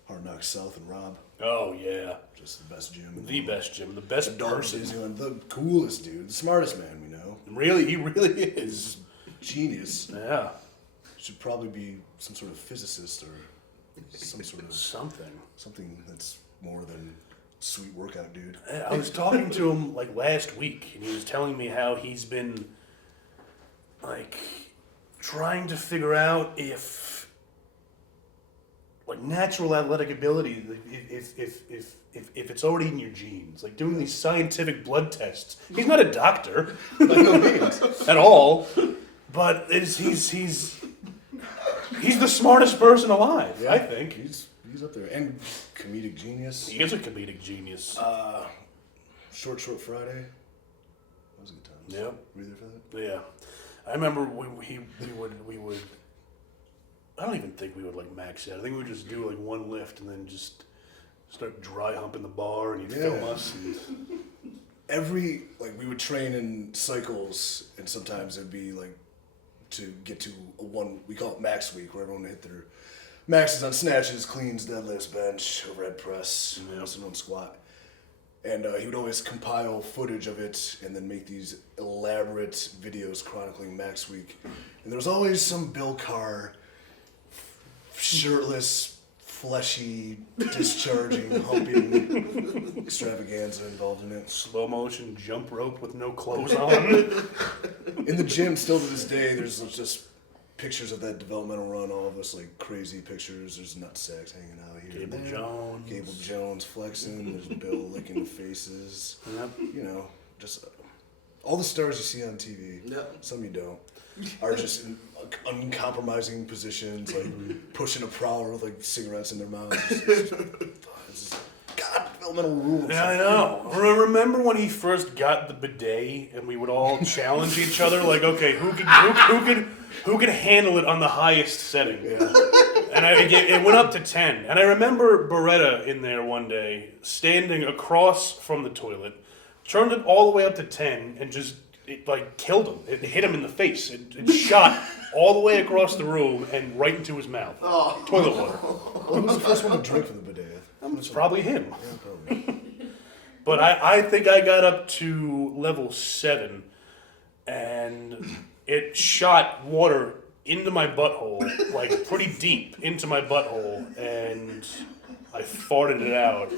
Hard Knocks South and Rob. Oh yeah, Just the best gym. the best gym, the best person. Disneyland, the coolest dude, the smartest man we know. Really, he really is. Genius. Yeah, Should probably be some sort of physicist or some sort of something that's more than sweet workout dude. I was talking to him like last week, and he was telling me how he's been like trying to figure out if like natural athletic ability, if it's already in your genes, like doing these scientific blood tests. He's not a doctor, by no means, at all, but he's the smartest person alive. I think He's up there. And comedic genius. he is a comedic genius. Short Friday. That was a good time. Yeah. Were you there for that? Yeah, I remember we would. I don't even think we would like max out. I think we would just do like one lift and then just start dry humping the bar, and he'd film us. And We would train in cycles, and sometimes it'd be like to get to we call it max week, where everyone hit their maxes on snatches, cleans, deadlifts, bench, overhead press, muscle and squat. And he would always compile footage of it and then make these elaborate videos chronicling max week. And there was always some Bill Carr, shirtless, fleshy, discharging, humping extravaganza involved in it. Slow motion jump rope with no clothes on. In the gym, still to this day, there's just pictures of that developmental run, all of us like crazy pictures. There's nutsacks hanging out here. Gable Jones. Gable Jones flexing. There's Bill licking the faces. Yep. You know, just all the stars you see on TV. Yep. Some you don't. Are just in uncompromising positions, like pushing a prowler with like cigarettes in their mouths. It's just, God, developmental rules. Yeah, I know. Remember when he first got the bidet, and we would all challenge each other, like, okay, who could handle it on the highest setting? Yeah. And it went up to 10. And I remember Beretta in there one day, standing across from the toilet, turned it all the way up to 10, and just, it like killed him. It hit him in the face. It shot all the way across the room and right into his mouth. Oh. Toilet water. Well, who was the first one to drink from the bidet? It's probably him. Yeah, probably. But I think I got up to level 7, and it shot water into my butthole, like pretty deep into my butthole, and I farted it out.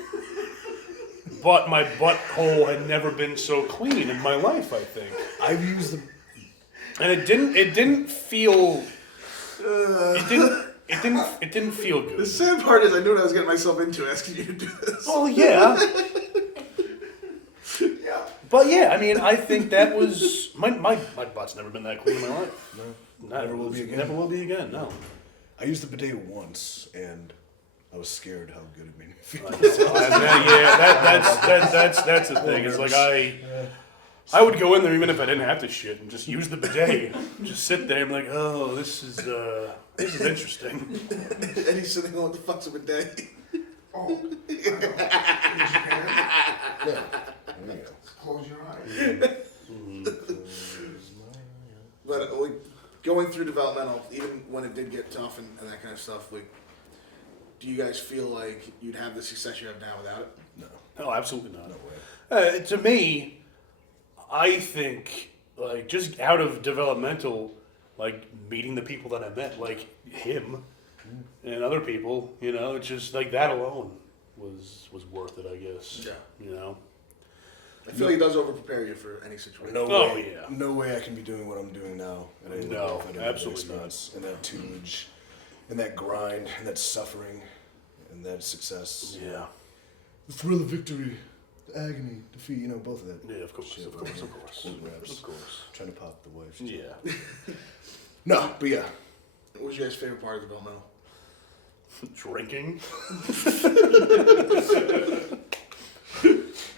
But my butthole had never been so clean in my life, I think. I've used the. And it didn't feel. It didn't feel The good. sad part is I knew what I was getting myself into asking you to do this. Well, yeah. But yeah, I mean, I think that was my butt's never been that clean in my life. No. Never will be again. Never will be again. No. I used the bidet once, and I was scared how good it made me feel. That's the thing. It's like I would go in there even if I didn't have to shit and just use the bidet. Just sit there and be like, oh, this is interesting. And he's sitting on what the fuck's a bidet. Oh, Yeah. There you go. close your eyes. But going through developmental, even when it did get tough and that kind of stuff, like, do you guys feel like you'd have the success you have now without it? No. No, absolutely not. No way. To me, I think like just out of developmental, like meeting the people that I met, like him and other people, you know, it's just like that alone was worth it, I guess. Yeah. You know. I feel like it does over-prepare you for any situation. No Oh, way. yeah. No way I can be doing what I'm doing now. And I didn't No, know if I didn't have that absolutely not. experience, and that tutelage, and that grind, and that suffering, and that success. Yeah. The thrill of victory, the agony, defeat. You know, both of that. Yeah, of course, shit, of course, right? of course. Quote raps. Of course. Trying to pop the wife. Yeah. No, but yeah. What was your guys' favorite part of developmental? Drinking.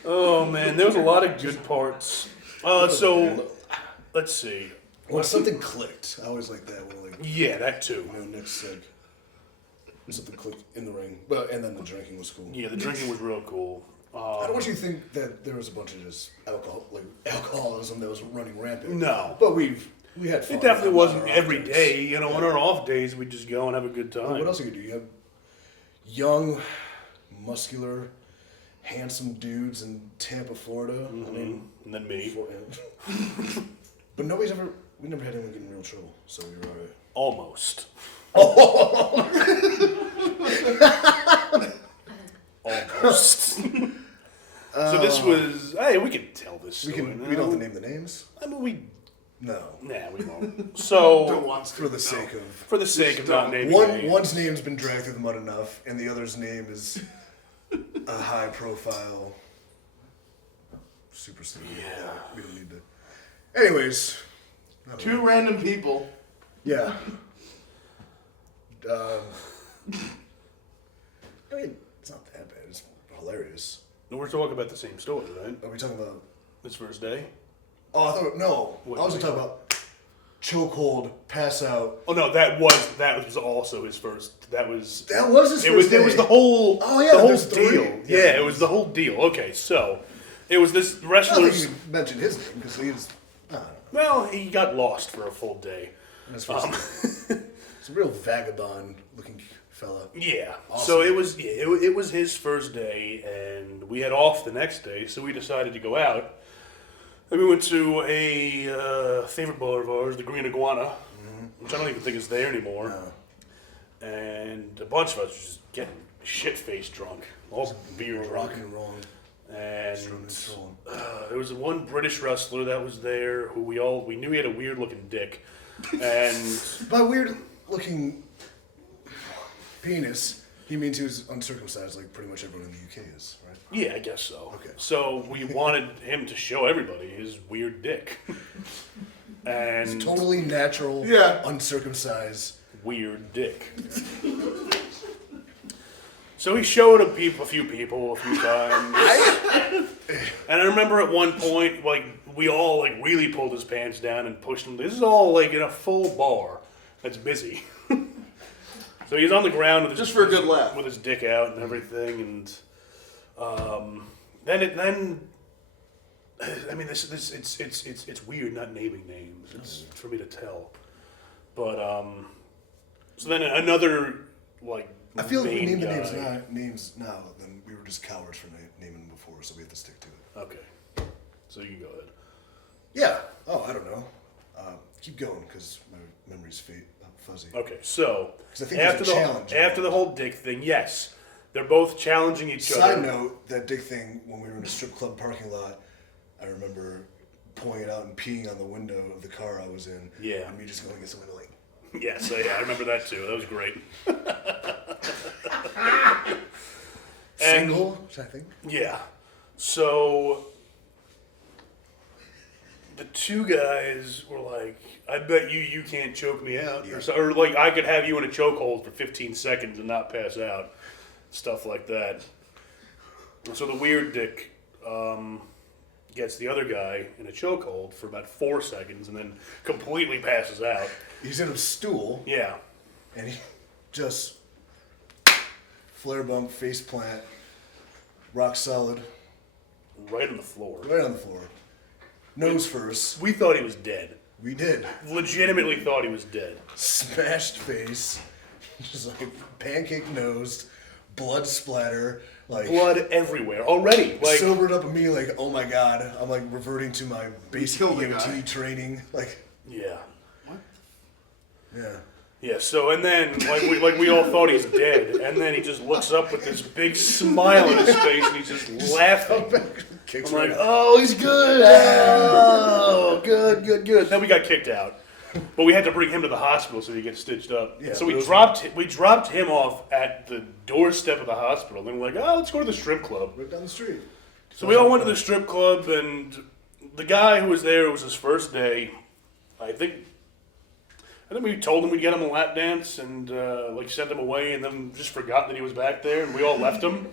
Oh man, there was a lot of good parts. So let's see. When something clicked, I always like that. When like, Yeah, that too. you know, Nick said something clicked in the ring, but and then the drinking was cool. Yeah, the drinking was real cool. I don't want you to think that there was a bunch of just alcoholism that was running rampant. No. But we had fun. It definitely on wasn't our every off days. day. You know, on our off days, we just go and have a good time. What else do you do? You have young, muscular, handsome dudes in Tampa, Florida. I mean, And then me. but we never had anyone get in real trouble, so we were alright. Almost. Almost. So this was. Hey, we can tell this. We story can. now. We don't have to name the names. I mean, we. No, Nah, we won't. So, for the sake of for the sake of not naming one. names. One's name's been dragged through the mud enough, and the other's name is a high-profile superstar. Yeah. We don't need to. Anyways, Two random people. yeah. I mean, it's not that bad. It's hilarious. We're talking about the same story, right? Are we talking about? This first day. Oh, I thought no. What, I was wait. talking about chokehold, pass out. Oh no, that was also his first. That was. That was his It first was. day. It was the whole. Oh, yeah, the whole there's three. deal. Yeah. Yeah, it was the whole deal. Okay, so it was this I don't wrestler's. think you mentioned his name because he's. I don't know. Well, he got lost for a full day. His first name. It's a real vagabond-looking fella. Yeah. Awesome. So it was. Yeah, it was his first day, and we had off the next day, so we decided to go out. And we went to a favorite bar of ours, the Green Iguana, which I don't even think is there anymore. and a bunch of us were just getting shit-faced drunk, all beer drunk. Rocking and rolling. And Strolling. there was one British wrestler that was there who we knew he had a weird-looking dick, and By weird looking penis, he means he was uncircumcised, like pretty much everyone in the UK is, right? yeah, I guess so. Okay. So we wanted him to show everybody his weird dick, and Totally natural, Yeah. uncircumcised. weird dick. So he showed a few people a few times. And I remember at one point, like, we all, like, really pulled his pants down and pushed him. This is all, like, in a full bar that's busy. So he's on the ground with his, Just for a good laugh. with his dick out and everything. And then I mean, it's weird not naming names. It's for me to tell. But, so then another, like, I feel like we main named the guy- names now, then we were just cowards for naming them before, so we have to stick to it. Okay. So you can go ahead. Yeah. Oh, I don't know. Keep going, because my memory's fuzzy. Okay, so 'Cause I think there's a challenge after the whole dick thing, yes, they're both challenging each other. Side note, that dick thing, when we were in a strip club parking lot, I remember pulling it out and peeing on the window of the car I was in. Yeah. And me just going against the window like, Yes, yeah, I remember that too. That was great. single, I think. Yeah. So the two guys were like, "I bet you can't choke me out," or like I could have you in a chokehold for 15 seconds and not pass out, stuff like that. So the weird dick gets the other guy in a chokehold for about 4 seconds and then completely passes out. He's in a stool, Yeah. and he just flare bump, face plant, rock solid, Right on the floor. right on the floor. Nose first. We thought he was dead. We did. Legitimately thought he was dead. Smashed face, just like pancake nosed, blood splatter, like Blood everywhere already. Like, sobered up immediately. Like, oh my god, I'm like reverting to my basic killed the guy. EMT training. Like, yeah. yeah. Yeah, so, and then, like we all thought he's dead, and then he just looks up with this big smile on his face, and he's just laughing. Kicks I'm right like, out. oh, he's good. Oh, good. Then we got kicked out. But we had to bring him to the hospital so he gets stitched up. Yeah, So but it was- we dropped him off at the doorstep of the hospital. Then we're like, oh, let's go to the strip club. Right down the street. So we all went to the strip club, and the guy who was there, it was his first day. I think we told him we'd get him a lap dance and like sent him away, and then just forgot that he was back there, and we all left him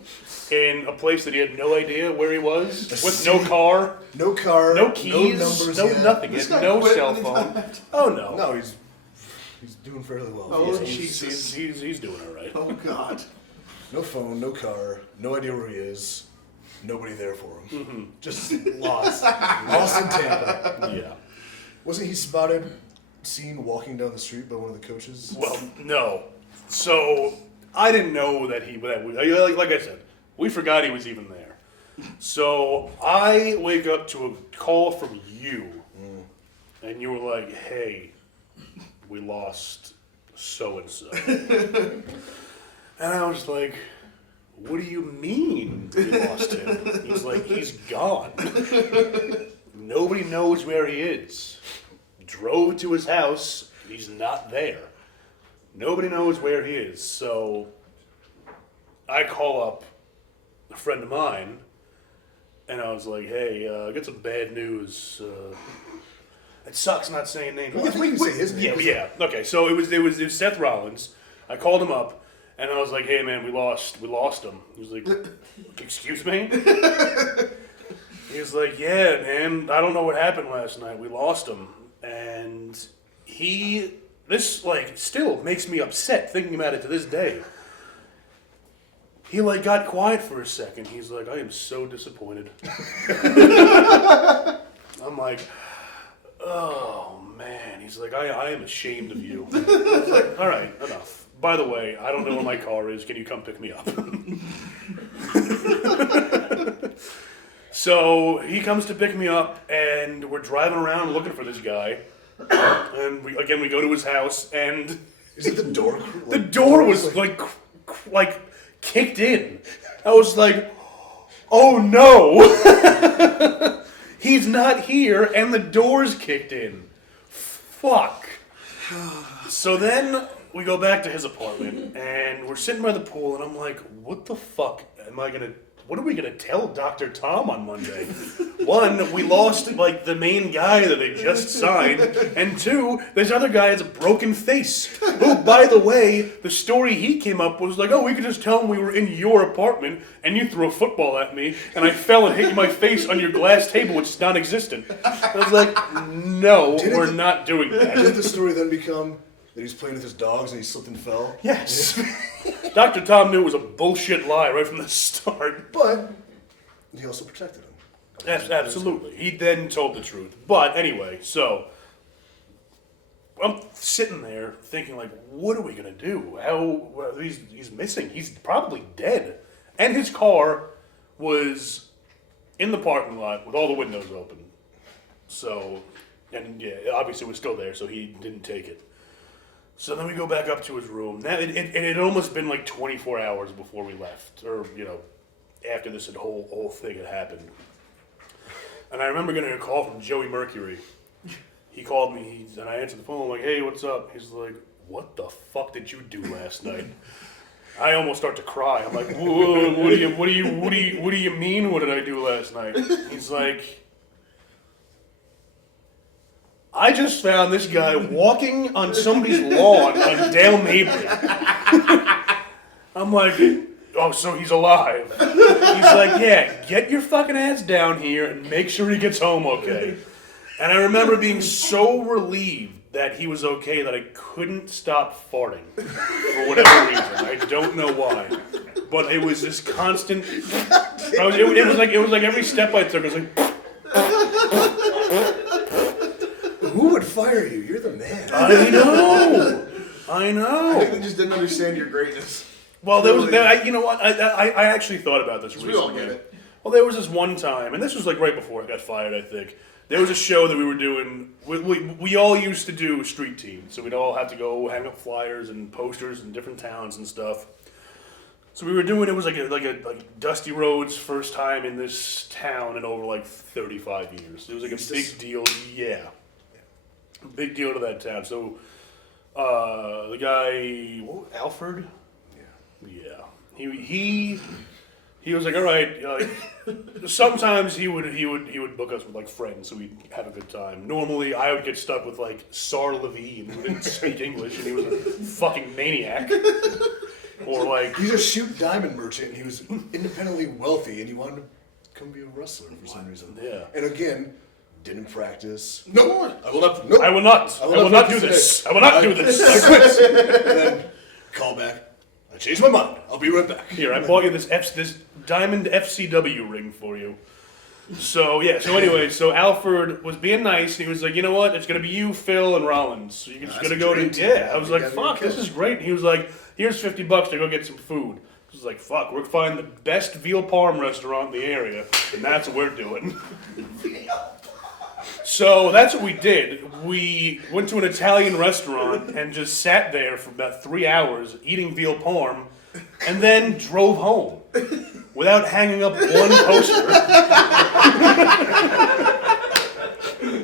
in a place that he had no idea where he was, with no car, No car, no keys, no numbers, no yeah. nothing. He This had guy no quit cell when he phone. left. Oh no, No, he's doing fairly well. Oh, Yeah. Jesus. he's doing all right. Oh, God. No phone, no car, no idea where he is. Nobody there for him. Mm-hmm. Just lost. Lost in Tampa. Yeah. Wasn't he seen walking down the street by one of the coaches? Well, no. So I didn't know that like I said, we forgot he was even there. So I wake up to a call from you, and you were like, "Hey, we lost so and so," and I was like, "What do you mean we lost him?" He's like, "He's gone. Nobody knows where he is. Drove to his house. He's not there. Nobody knows where he is." So I call up a friend of mine, and I was like, "Hey, I got some bad news. It sucks not saying names." Well, I think we can say his name. Yeah. Okay. So it was Seth Rollins. I called him up, and I was like, "Hey, man, we lost him." He was like, "Excuse me?" He was like, "Yeah, man, I don't know what happened last night. We lost him." And this still makes me upset thinking about it to this day. He got quiet for a second. He's like, "I am so disappointed." I'm like, "Oh man." He's like, I am ashamed of you." I was like, "All right, enough. By the way, I don't know where my car is. Can you come pick me up?" So he comes to pick me up, and we're driving around looking for this guy. And we go to his house, and Is it the door? The door was like kicked in. I was like, oh no. He's not here and the door's kicked in. Fuck. So then we go back to his apartment and we're sitting by the pool and I'm like, what the fuck what are we gonna tell Dr. Tom on Monday? One, we lost like the main guy that they just signed, and two, this other guy has a broken face. Who, by the way, the story he came up was like, oh, we could just tell him we were in your apartment and you threw a football at me and I fell and hit my face on your glass table, which is non-existent. I was like, no, we're not doing that. Did the story then become that he's playing with his dogs and he slipped and fell? Yes. Dr. Tom knew it was a bullshit lie right from the start. But he also protected him. Yes, absolutely. He then told the truth. But anyway, so I'm sitting there thinking, like, what are we gonna do? He's missing. He's probably dead. And his car was in the parking lot with all the windows open. So, and yeah, obviously it was still there, so he didn't take it. So then we go back up to his room. Now, it had almost been like 24 hours before we left, or after this whole thing had happened. And I remember getting a call from Joey Mercury. He called me, and I answered the phone. I'm like, "Hey, what's up?" He's like, "What the fuck did you do last night?" I almost start to cry. I'm like, "What do you mean? What did I do last night?" He's like, I just found this guy walking on somebody's lawn on Dale Mabry. I'm like, oh, so he's alive. He's like, yeah, get your fucking ass down here and make sure he gets home okay. And I remember being so relieved that he was okay that I couldn't stop farting for whatever reason. I don't know why. But it was this constant... It was like every step I took, it was like... Who would fire you? You're the man. I know. I think they just didn't understand your greatness. Well, you know what? I actually thought about this recently. We all get it. Well, there was this one time, and this was like right before I got fired, I think. There was a show that we were doing. We all used to do street team, so we'd all have to go hang up flyers and posters in different towns and stuff. So we were doing. It was like Dusty Rhodes' first time in this town in over like 35 years. It was like a big deal. Yeah. Big deal to that town. So, the guy, Alfred? Yeah. He was like, all right. Sometimes he would book us with like friends, so we'd have a good time. Normally, I would get stuck with like Sar Levine, who didn't speak English, and he was a fucking maniac. Or like, he's a shoot diamond merchant. And he was independently wealthy, and he wanted to come be a wrestler for some reason. Yeah. And again. Didn't practice. No, I will not. No, I will not do this. I will not do this. I quit. And then call back. I changed my mind. I'll be right back. Here, I bought you this diamond FCW ring for you. So yeah. So anyway, so Alfred was being nice. And he was like, you know what? It's gonna be you, Phil, and Rollins. So you're just gonna go to I was like, fuck, this is great. And he was like, here's $50 to go get some food. I was like, fuck, we're finding the best veal parm restaurant in the area, and that's what we're doing. So that's what we did. We went to an Italian restaurant and just sat there for about 3 hours eating veal parm and then drove home without hanging up one poster.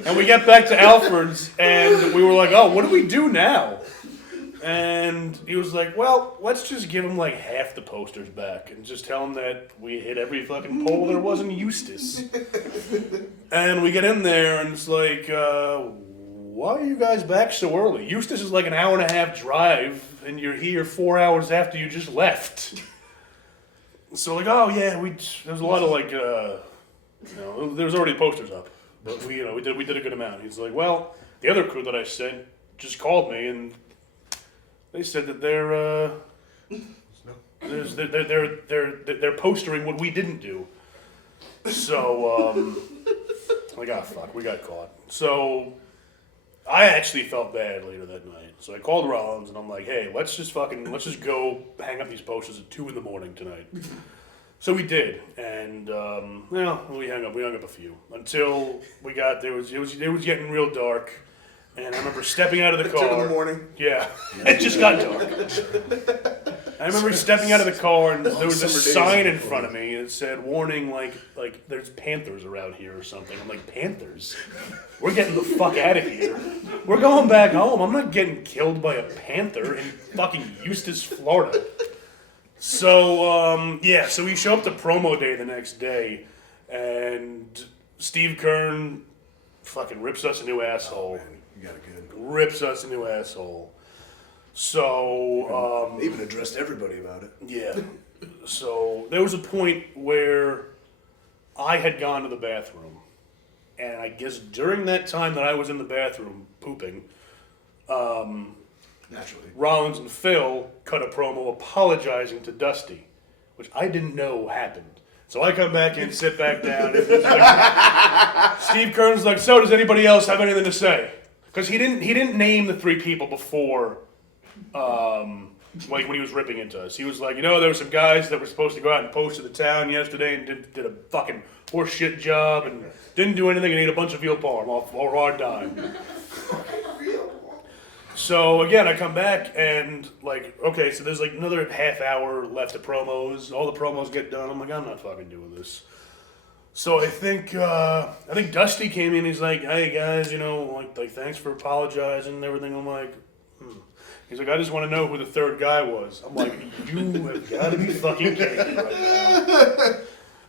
And we get back to Alfred's and we were like, oh, what do we do now? And he was like, well, let's just give him like half the posters back and just tell him that we hit every fucking pole there was in Eustis. And we get in there and it's like, why are you guys back so early? Eustis is like an hour and a half drive and you're here 4 hours after you just left. So like, oh yeah, there was a lot of like, there was already posters up. But we did a good amount. He's like, well, the other crew that I sent just called me and they said that they're postering what we didn't do. So, like, oh fuck, we got caught. So, I actually felt bad later that night. So I called Rollins and I'm like, hey, let's just go hang up these posters at 2 a.m. tonight. So we did, and we hung up a few until we got there. It was getting real dark. And I remember stepping out of the car. 2 in the morning. Yeah, it just got dark. I remember stepping out of the car, and there was a sign in front of me that said, "Warning, like there's panthers around here or something." I'm like, "Panthers? We're getting the fuck out of here. We're going back home. I'm not getting killed by a panther in fucking Eustis, Florida." So so we show up to promo day the next day, and Steve Kern fucking rips us a new asshole. Man, you got it good. Rips us a new asshole. So, They even addressed everybody about it. yeah. So, there was a point where I had gone to the bathroom. And I guess during that time that I was in the bathroom pooping, Naturally. Rollins and Phil cut a promo apologizing to Dusty, which I didn't know happened. So I come back in, sit back down, and it's like, Steve Kern's like, "So does anybody else have anything to say?" Because he didn't name the 3 people before, like when he was ripping into us. He was like, there were some guys that were supposed to go out and post to the town yesterday and did a fucking horseshit job and didn't do anything and ate a bunch of veal parm off our dime. So again, I come back and like, okay, so there's like another half hour left of promos. All the promos get done. I'm like, I'm not fucking doing this. So I think Dusty came in. He's like, "Hey guys, like thanks for apologizing and everything." I'm like, He's like, "I just want to know who the third guy was." I'm like, "You have got to be fucking kidding me right now."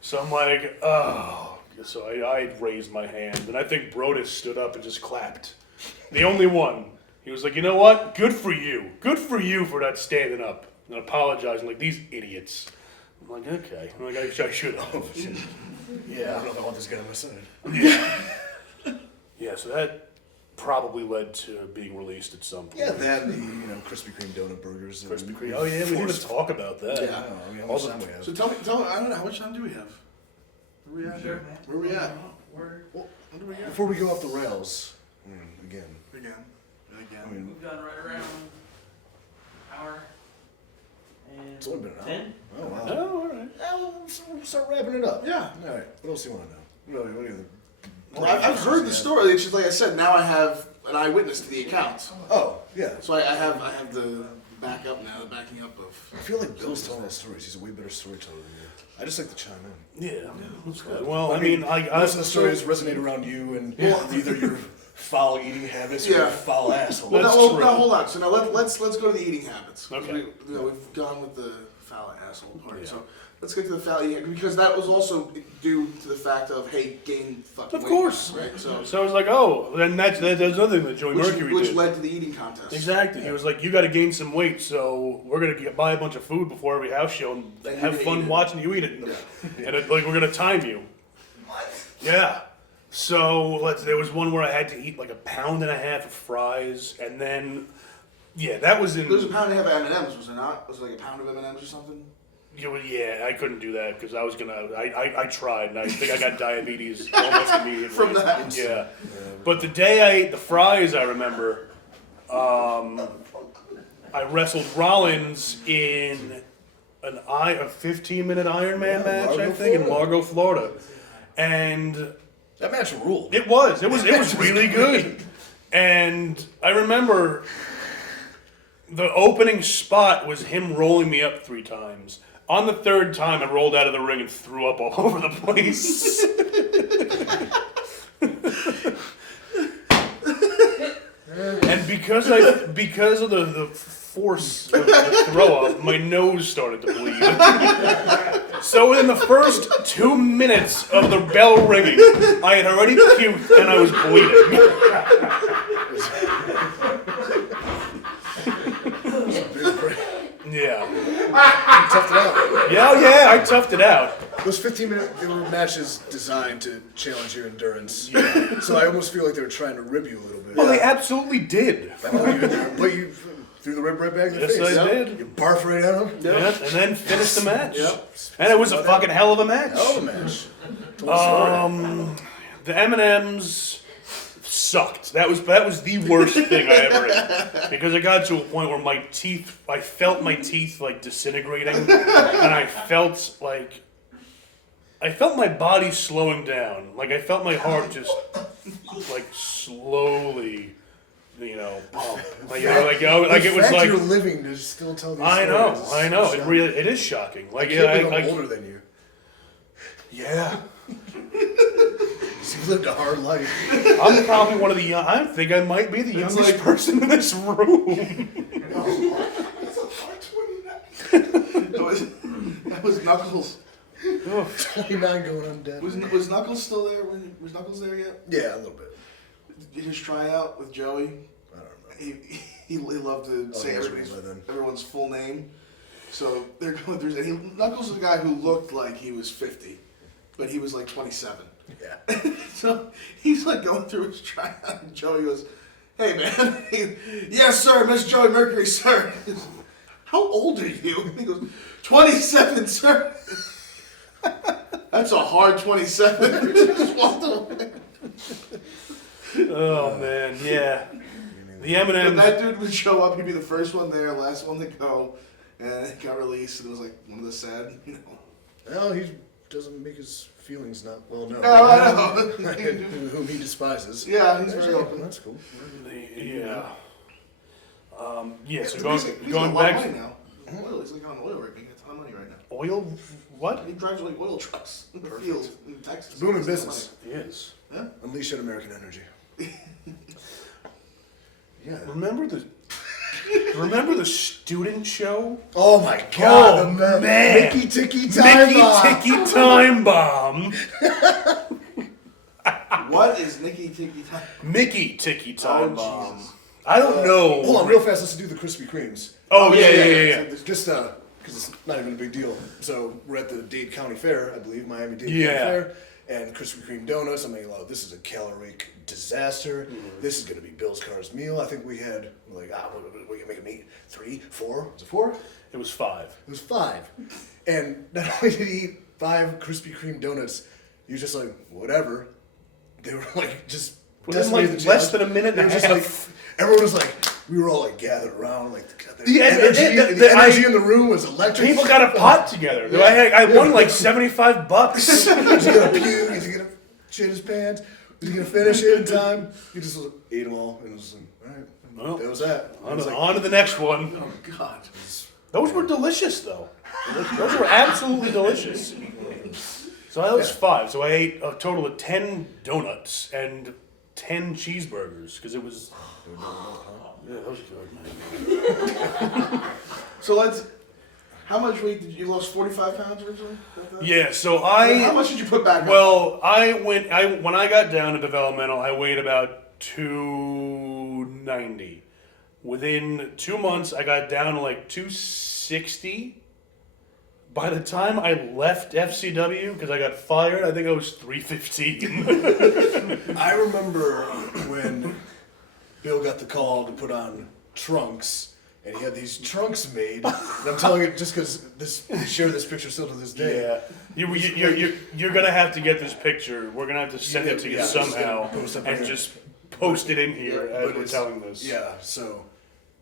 So I'm like, oh. So I raised my hand, and I think Brodus stood up and just clapped. The only one. He was like, "You know what? Good for you. Good for you for not standing up and apologizing like these idiots." I'm like, okay. I'm like, I should have. Yeah, I don't know if I want this guy on my side. Yeah, so that probably led to being released at some point. Yeah, then the Krispy Kreme donut burgers. Krispy Kreme. Oh yeah, we didn't talk about that. Yeah. How much time we have? So tell me, I don't know, how much time do we have? Where we at here? Where we at? What do we got? Before we go off the rails, again. Again. I mean, We've done right around hour and it's only been an hour. 10. Oh, wow. Oh, all right. We'll start wrapping it up. Yeah. All right. What else do you want to know? What are the Well, I've heard the story. It's just like I said. Now I have an eyewitness to the accounts. Oh, yeah. So I have the backup now, the backing up of. I feel like Bill's telling us stories. He's a way better storyteller than you. I just like to chime in. Yeah, that's good. Well, I mean, most of the stories resonate around you and either your foul eating habits or your foul asshole. Well, That's no, true. hold on. So now let's go to the eating habits. Okay. We've gone with the foul asshole part. Yeah. So let's get to the foul eating because that was also due to the fact of gain fucking weight. Of course. Right. So I was like, oh, then that's another thing that Joey Mercury which did. led to the eating contest. Exactly. He was like, you got to gain some weight, so we're gonna buy a bunch of food before every house show and have fun watching you eat it. Yeah. And we're gonna time you. What? Yeah. So there was one where I had to eat like 1.5 pounds of fries, and then that was in. There was 1.5 pounds of M&Ms, was there not? Was it like 1 pound of M&Ms or something? Yeah, I couldn't do that because I was gonna. I tried, and I think I got diabetes almost immediately From that. Yeah, but the day I ate the fries, I remember, I wrestled Rollins in a 15-minute Ironman match, I think, in Largo, Florida, and that match ruled. It was really good, and I remember the opening spot was him rolling me up 3 times. On the 3rd time, I rolled out of the ring and threw up all over the place. And because of the force of the throw up, my nose started to bleed. So in the first 2 minutes of the bell ringing, I had already puked and I was bleeding. Yeah. You toughed it out. Yeah, I toughed it out. Those 15-minute matches designed to challenge your endurance. Yeah. So I almost feel like they were trying to rib you a little bit. Well, they absolutely did. But you threw the rib right back in the face. Yes, I did. You barf right at him. Yeah, and then finished the match. Yep. And it was a fucking hell of a match. Hell of a match. The M&Ms sucked. That was the worst thing I ever ate. Because I got to a point where I felt my teeth like disintegrating, and I felt my body slowing down. Like I felt my heart just like slowly bump. It was like you're living to still tell these I stories. know. It is shocking. I can't believe I'm older than you. Yeah. You've lived a hard life. I'm probably one of the young. I think I might be the youngest person in this room. It's a 529. That was Knuckles. 29 going on dead. Was Knuckles still there? Was Knuckles there yet? Yeah, a little bit. Did his tryout with Joey? I don't remember. He loved to say he was raised by then. everyone's full name. So they're going through. And Knuckles was a guy who looked like he was 50, but he was like 27. Yeah. So he's like going through his tryout, and Joey goes, "Hey man, yes sir, Miss Joey Mercury, sir. He goes, how old are you?" He goes, 27, sir. That's a hard 27. Just walked away. Oh man, yeah. The But M&M's. that dude would show up. He'd be the first one there, last one to go, and it got released. And it was like one of the sad, No, he doesn't make his feelings not well known. No, I know. Whom he despises. Yeah, he's very Actually, open. That's cool. Yeah. Yeah. So He's going got a lot of back money to now. Oil. He's like on oil rig, making a ton of money right now. oil. What? He drives like oil trucks in the fields in Texas. Booming He's got business. Yes. money. Unleash that American energy. Yeah. Remember the student show? Oh my God! Oh, the man. Mickey Ticky Time Mickey Bomb. Ticky Time Bomb. What is Nicky Ticky Time? Mickey Ticky Time Oh, Bomb. Jesus. I don't know. Hold on, real fast. Let's do the Krispy Kremes. Oh yeah. Just because it's not even a big deal. So we're at the Dade County Fair, I believe, Miami-Dade County Yeah. Fair, and Krispy Kreme donuts. I mean, this is a caloric disaster. This is going to be Bill's Carr's meal. I think we had what can make it meat? 3, 4? Was it 4? It was 5. It was 5. And not only did he eat 5 Krispy Kreme donuts, he was just like, whatever. They were like just Within decimated like the less challenge. than a minute and They a were just half. like, everyone was like, we were all like gathered around, like the Yeah, energy, the energy in the room was electric. People got a pot together. I won like $75. He's gonna puke. He's gonna shit his pants. He's gonna finish it in time. He just ate them all, and it was like, all right, Well, that was that. On to the next one. Oh God. Those were delicious, though. Those were absolutely delicious. So that was 5. So I ate a total of 10 donuts and 10 cheeseburgers because it was. Yeah, that was good, man. So how much weight did you lost? 45 pounds originally? Yeah. So How much did you put back on? Well, when I got down to developmental, I weighed about 290. Within 2 months, I got down to like 260. By the time I left FCW, because I got fired, I think I was 315. I remember when Bill got the call to put on trunks, and he had these trunks made. And I'm telling you, just because we share this picture still to this day. Yeah. You're going to have to get this picture. We're going to have to send it to you Yeah, somehow post up and here. just post it in here Yeah, as but we're it's- telling this. Yeah, so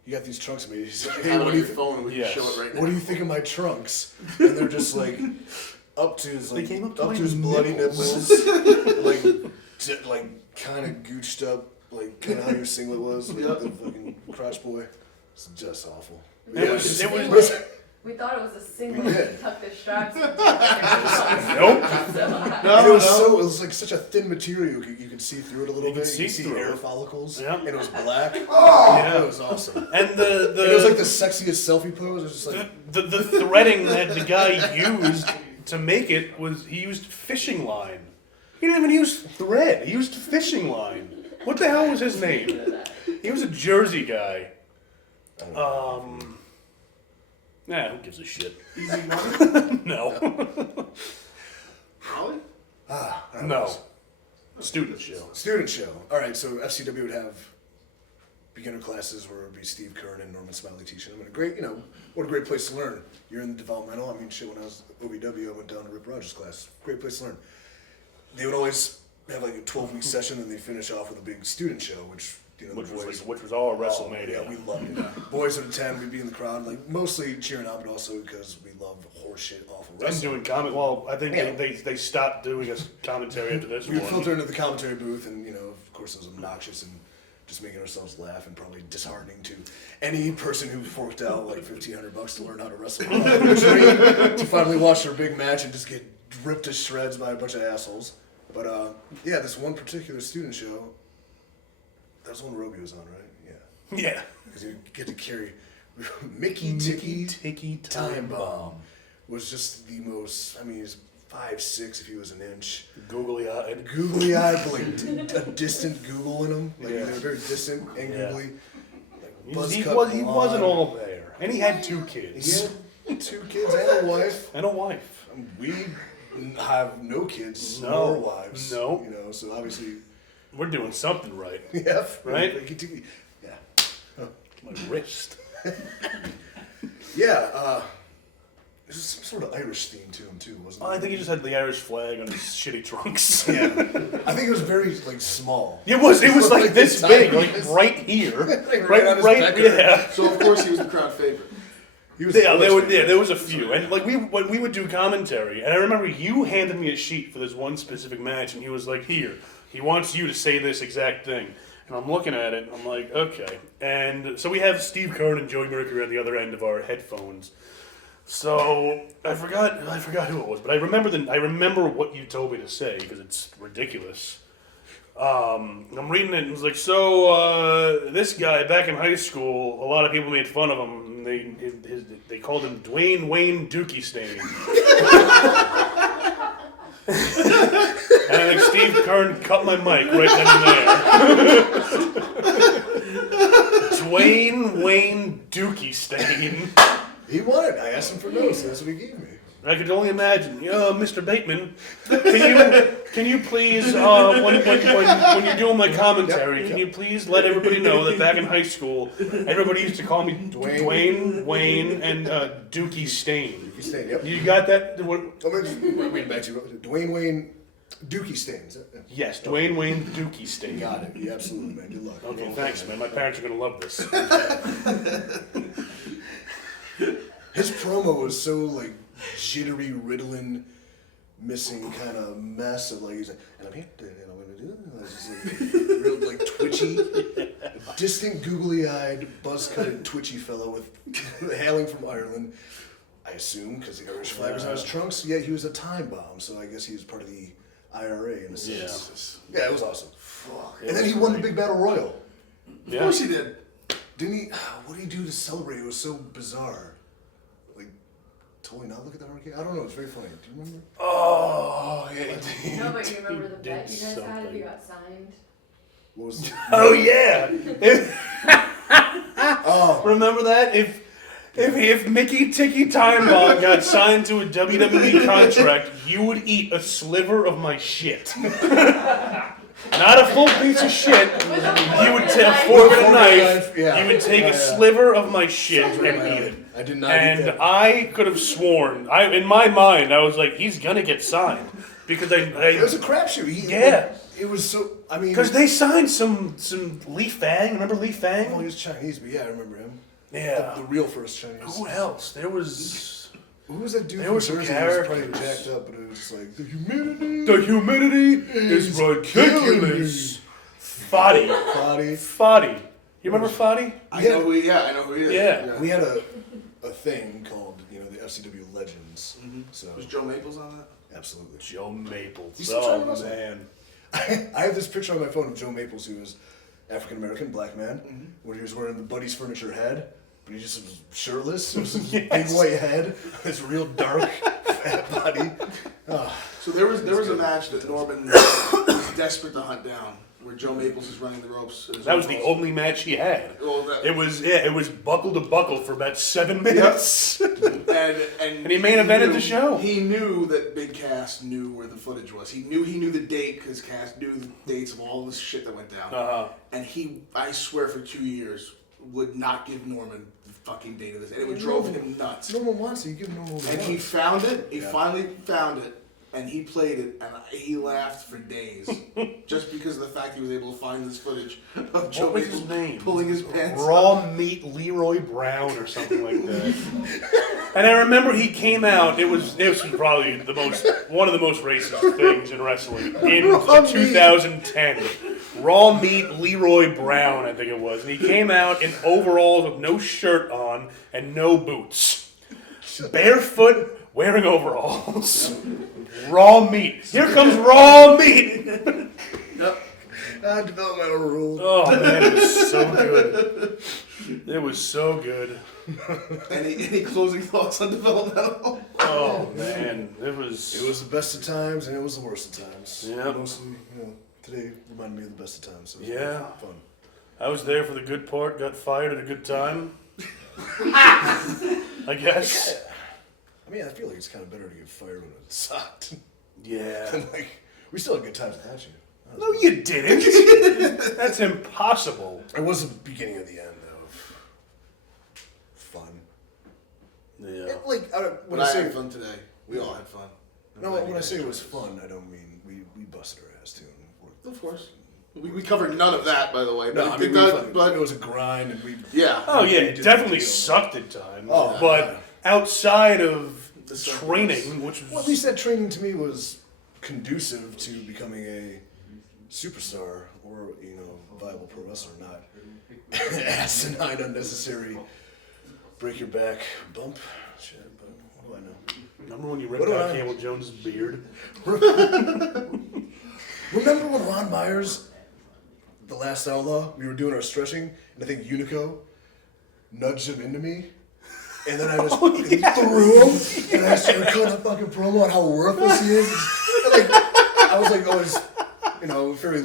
you got these trunks made. He's like, Hey, hey, what do you phone and we Yes. can show it right now. What do you think of my trunks? And they're just like up to his like came up to my his bloody nipples. nipples, like kind of gooched up, like kind of how your singlet was, like the fucking crotch boy. It's just awful. It was- We thought it was a single. We did. We tucked the straps. Nope. And it was like such a thin material you could see through it a little You bit. could You see could see through hair it. follicles. Yep. And it was black. Yeah. It was awesome. And And it was like the sexiest selfie pose. It was just like the threading that the guy used to make it was he used fishing line. He didn't even use thread. He used fishing line. What the hell was his name? He was a Jersey guy. Nah, who gives a shit? Easy money? No. Holly? No. Student show. student show. All right, so FCW would have beginner classes where it would be Steve Kern and Norman Smiley teaching them. And what a great place to learn. You're in the developmental. I mean, shit, when I was at OVW, I went down to Rip Rogers' class. Great place to learn. They would always have like a 12-week session, and they finish off with a big student show, which the boys. Which was all Oh, WrestleMania. yeah, we loved it. Boys would attend, we'd be in the crowd, like mostly cheering on, but also because we love horse shit off of And wrestling. doing comment. Well, I think Yeah. they stopped doing a commentary after this We would one. filter into the commentary booth, and of course, it was obnoxious and just making ourselves laugh and probably disheartening to any person who forked out like $1,500 to learn how to wrestle train to finally watch their big match and just get ripped to shreds by a bunch of assholes. But yeah, this one particular student show, that was when Roby was on, right? Yeah. Yeah. Because you get to carry Mickey Ticky Time Bomb. Was just the most, I mean, he's 5'6" if he was an inch. Googly-eyed. Googly-eyed, like a distant Google in him. Like, Yeah. they were very distant and googly. Like, He buzz-cut wasn't blonde. all there. And he had 2 He kids. had 2 kids and a wife. And a wife. We have no kids No. nor wives. No. You know, so obviously, We're doing something right. yeah. Right? Yeah. My wrist. Yeah, there's some sort of Irish theme to him too, wasn't there? I think he just had the Irish flag on his shitty trunks. Yeah. I think it was very, like, small. It was like Like this the big, time like was- right here. Like, right, on his right, pecker. yeah. So of course he was the crowd favorite. He was Yeah, the there, worst there was a few, and like when we would do commentary, and I remember you handed me a sheet for this one specific match, and he was like, "Here, he wants you to say this exact thing," and I'm looking at it, and I'm like, "Okay," and so we have Steve Kern and Joey Mercury on the other end of our headphones. So I forgot who it was, but I remember what you told me to say because it's ridiculous. I'm reading it and it was like, so this guy back in high school, a lot of people made fun of him. They called him Dwayne Wayne Dookie Stain. And I think Steve Kern cut my mic right then and there. Dwayne Wayne Dookie Stain. He wanted. I asked him for notes, and that's what he gave me. I could only imagine. Mr. Bateman, can you please, when you're doing my commentary, can you please let everybody know that back in high school, everybody used to call me Dwayne, Wayne, and Dookie Stain. Dookie Stain, yep. You got that? What? I'm going to read back to you. Dwayne Wayne Dookie Stains. Yes, Dwayne Wayne Dookie Stain. Got it. Yeah, absolutely, man. Good luck. Okay, thanks, man. My parents are gonna love this. His promo was so, like, jittery, riddling, missing kind of mess of, like, he's like, and I'm here, and I'm going to do it. And it's just, like, real, like, twitchy, distant, googly-eyed, buzz-cutted, twitchy fellow with hailing from Ireland. I assume, because the Irish flag was on his trunks. Yeah, he was a time bomb, so I guess he was part of the IRA in a sense. Yeah, it was awesome. And then he won the big battle royal. Of course he did. Didn't he? What did he do to celebrate? It was so bizarre. Like, totally not look at the hurricane? I don't know. It's very funny. Do you remember? Oh, yeah. No, but you remember the did bet you guys had if something. you got signed? What was Oh yeah. Oh, Remember that? If Mickey Ticky Time Bomb got signed to a WWE contract, you would eat a sliver of my shit. Not a full piece of shit. You would take a fork and a knife. Yeah. You would take Yeah, a yeah. sliver of my shit and eat it. I did not eat And that. I could have sworn, in my mind, I was like, he's gonna get signed because It was a crapshoot. Yeah. It was so. I mean, because they signed some Lee Fang. Remember Lee oh, he Fang? was Chinese, but yeah, I remember him. Yeah. The real first Chinese. Who else? There was. Who was that dude There from were some Jersey who was probably characters. jacked up, but it was just like, the humidity. The humidity is ridiculous. Foddy. Body. You remember Foddy? I know who he is. Yeah. We had a thing called, the FCW Legends. So, Was Joe Maples on that? absolutely. Joe Maples. You still trying to Oh, wrestle? man. I have this picture on my phone of Joe Maples, who was African American, black man, when he was wearing the Buddy's Furniture head, but he just was shirtless. It was his big white head, his real dark, fat body. Oh, So there was a match that Norman was desperate to hunt down, where Joe Maples is running the ropes. That was the only match he had. Well, that, It was buckle to buckle for about 7 minutes. and he main evented knew- the show. He knew that Big Cass knew where the footage was. He knew the date because Cass knew the dates of all this shit that went down. Uh-huh. And I swear, for 2 years, would not give Norman the fucking date of this, and it drove him nuts. Normal wants it. You give normal. And he found it. He finally found it, and he played it, and he laughed for days, just because of the fact he was able to find this footage of Joe What was Maple his name? pulling his pants. Raw Meat Leroy Brown or something like that. And I remember he came out. It was probably one of the most racist things in wrestling in 2010. Raw Meat Leroy Brown, I think it was, and he came out in overalls with no shirt on and no boots, barefoot, wearing overalls. Raw meat. Here comes raw meat. Developmental rule. Oh man, it was so good. It was so good. Any closing thoughts on Developmental? Oh man, it was. It was the best of times and it was the worst of times. Yeah. Mostly, today reminded me of the best of times. So it was Yeah. fun. I was there for the good part. Got fired at a good time. I guess. I mean, I feel like it's kind of better to get fired when it sucked. Yeah. Like, we still had good times without you. No, you didn't. That's impossible. It was the beginning of the end of fun. Yeah. When But I I say had fun today. We all had fun. I'm no, glad when you I guys say it enjoyed was this. fun, I don't mean we busted our ass too. Of course. We covered none of that, by the way. No, But I mean, it was a grind, and we. yeah. Oh yeah, We it did definitely the deal. sucked at times. Oh, but yeah. outside of The training, which was Well, at least that training to me was conducive to becoming a superstar or viable pro wrestler, not asinine, unnecessary break your back bump shit. But what do I know? remember when you What ripped do out I- Camel Jones's beard? Remember when Ron Myers, the last outlaw, we were doing our stretching, and I think Unico nudged him into me, and then I just fucking threw him, and I started cutting a fucking promo on how worthless he is. And, I was like always, very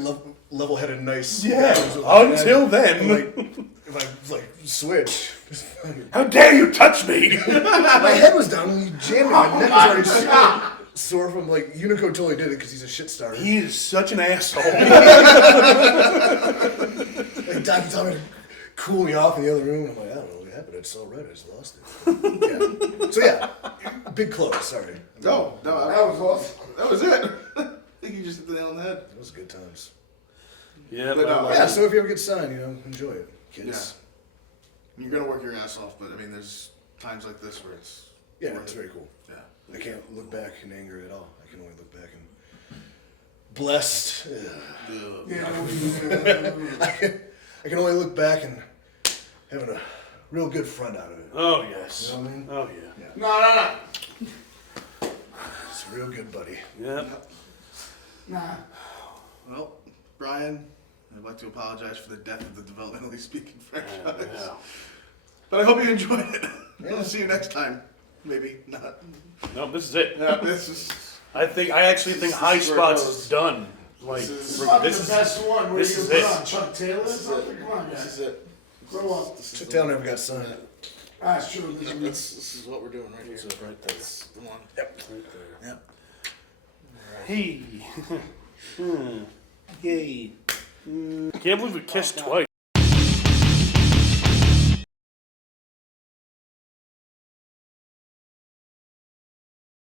level-headed, nice. Yeah, guy. So, until then. if I switch, just fucking- How dare you touch me? my head was down and he jammed me. My neck was already super sore from Unico totally did it because he's a shit starter. He is such an asshole. Doctor told me to cool me off in the other room. I'm like, I don't know what happened. I saw red. I just lost it. Yeah. So yeah, big close. Sorry. No, That was awesome. that was it. I think you just hit the nail on the head. Those good times. Yeah, But no, Yeah. So if you ever get signed, enjoy it, kids. You're gonna work your ass off, but I mean, there's times like this where it's Yeah, worth it's it. very cool. Yeah. I can't look back in anger at all. I can only look back and blessed. I can only look back and having a real good friend out of it. Oh yes. You know what I mean? Oh yeah. No. It's a real good buddy. Yeah. Nah. Well, Brian, I'd like to apologize for the death of the developmentally speaking franchise. Yeah. But I hope you enjoyed it. We'll see you next time. Maybe not. No, this is it. Yeah, this is. I actually think High This is where it Spots goes. is done. Like This is- this the is best one. Where this you is put it. on Chuck Taylor or This is something? it. Come on, This guys. is it. Grow up. Took down never got signed. That's true. This is This is what we're doing right here. right there. That's the one. Yep. Yep. Hey. Yay. Can't believe we kissed twice.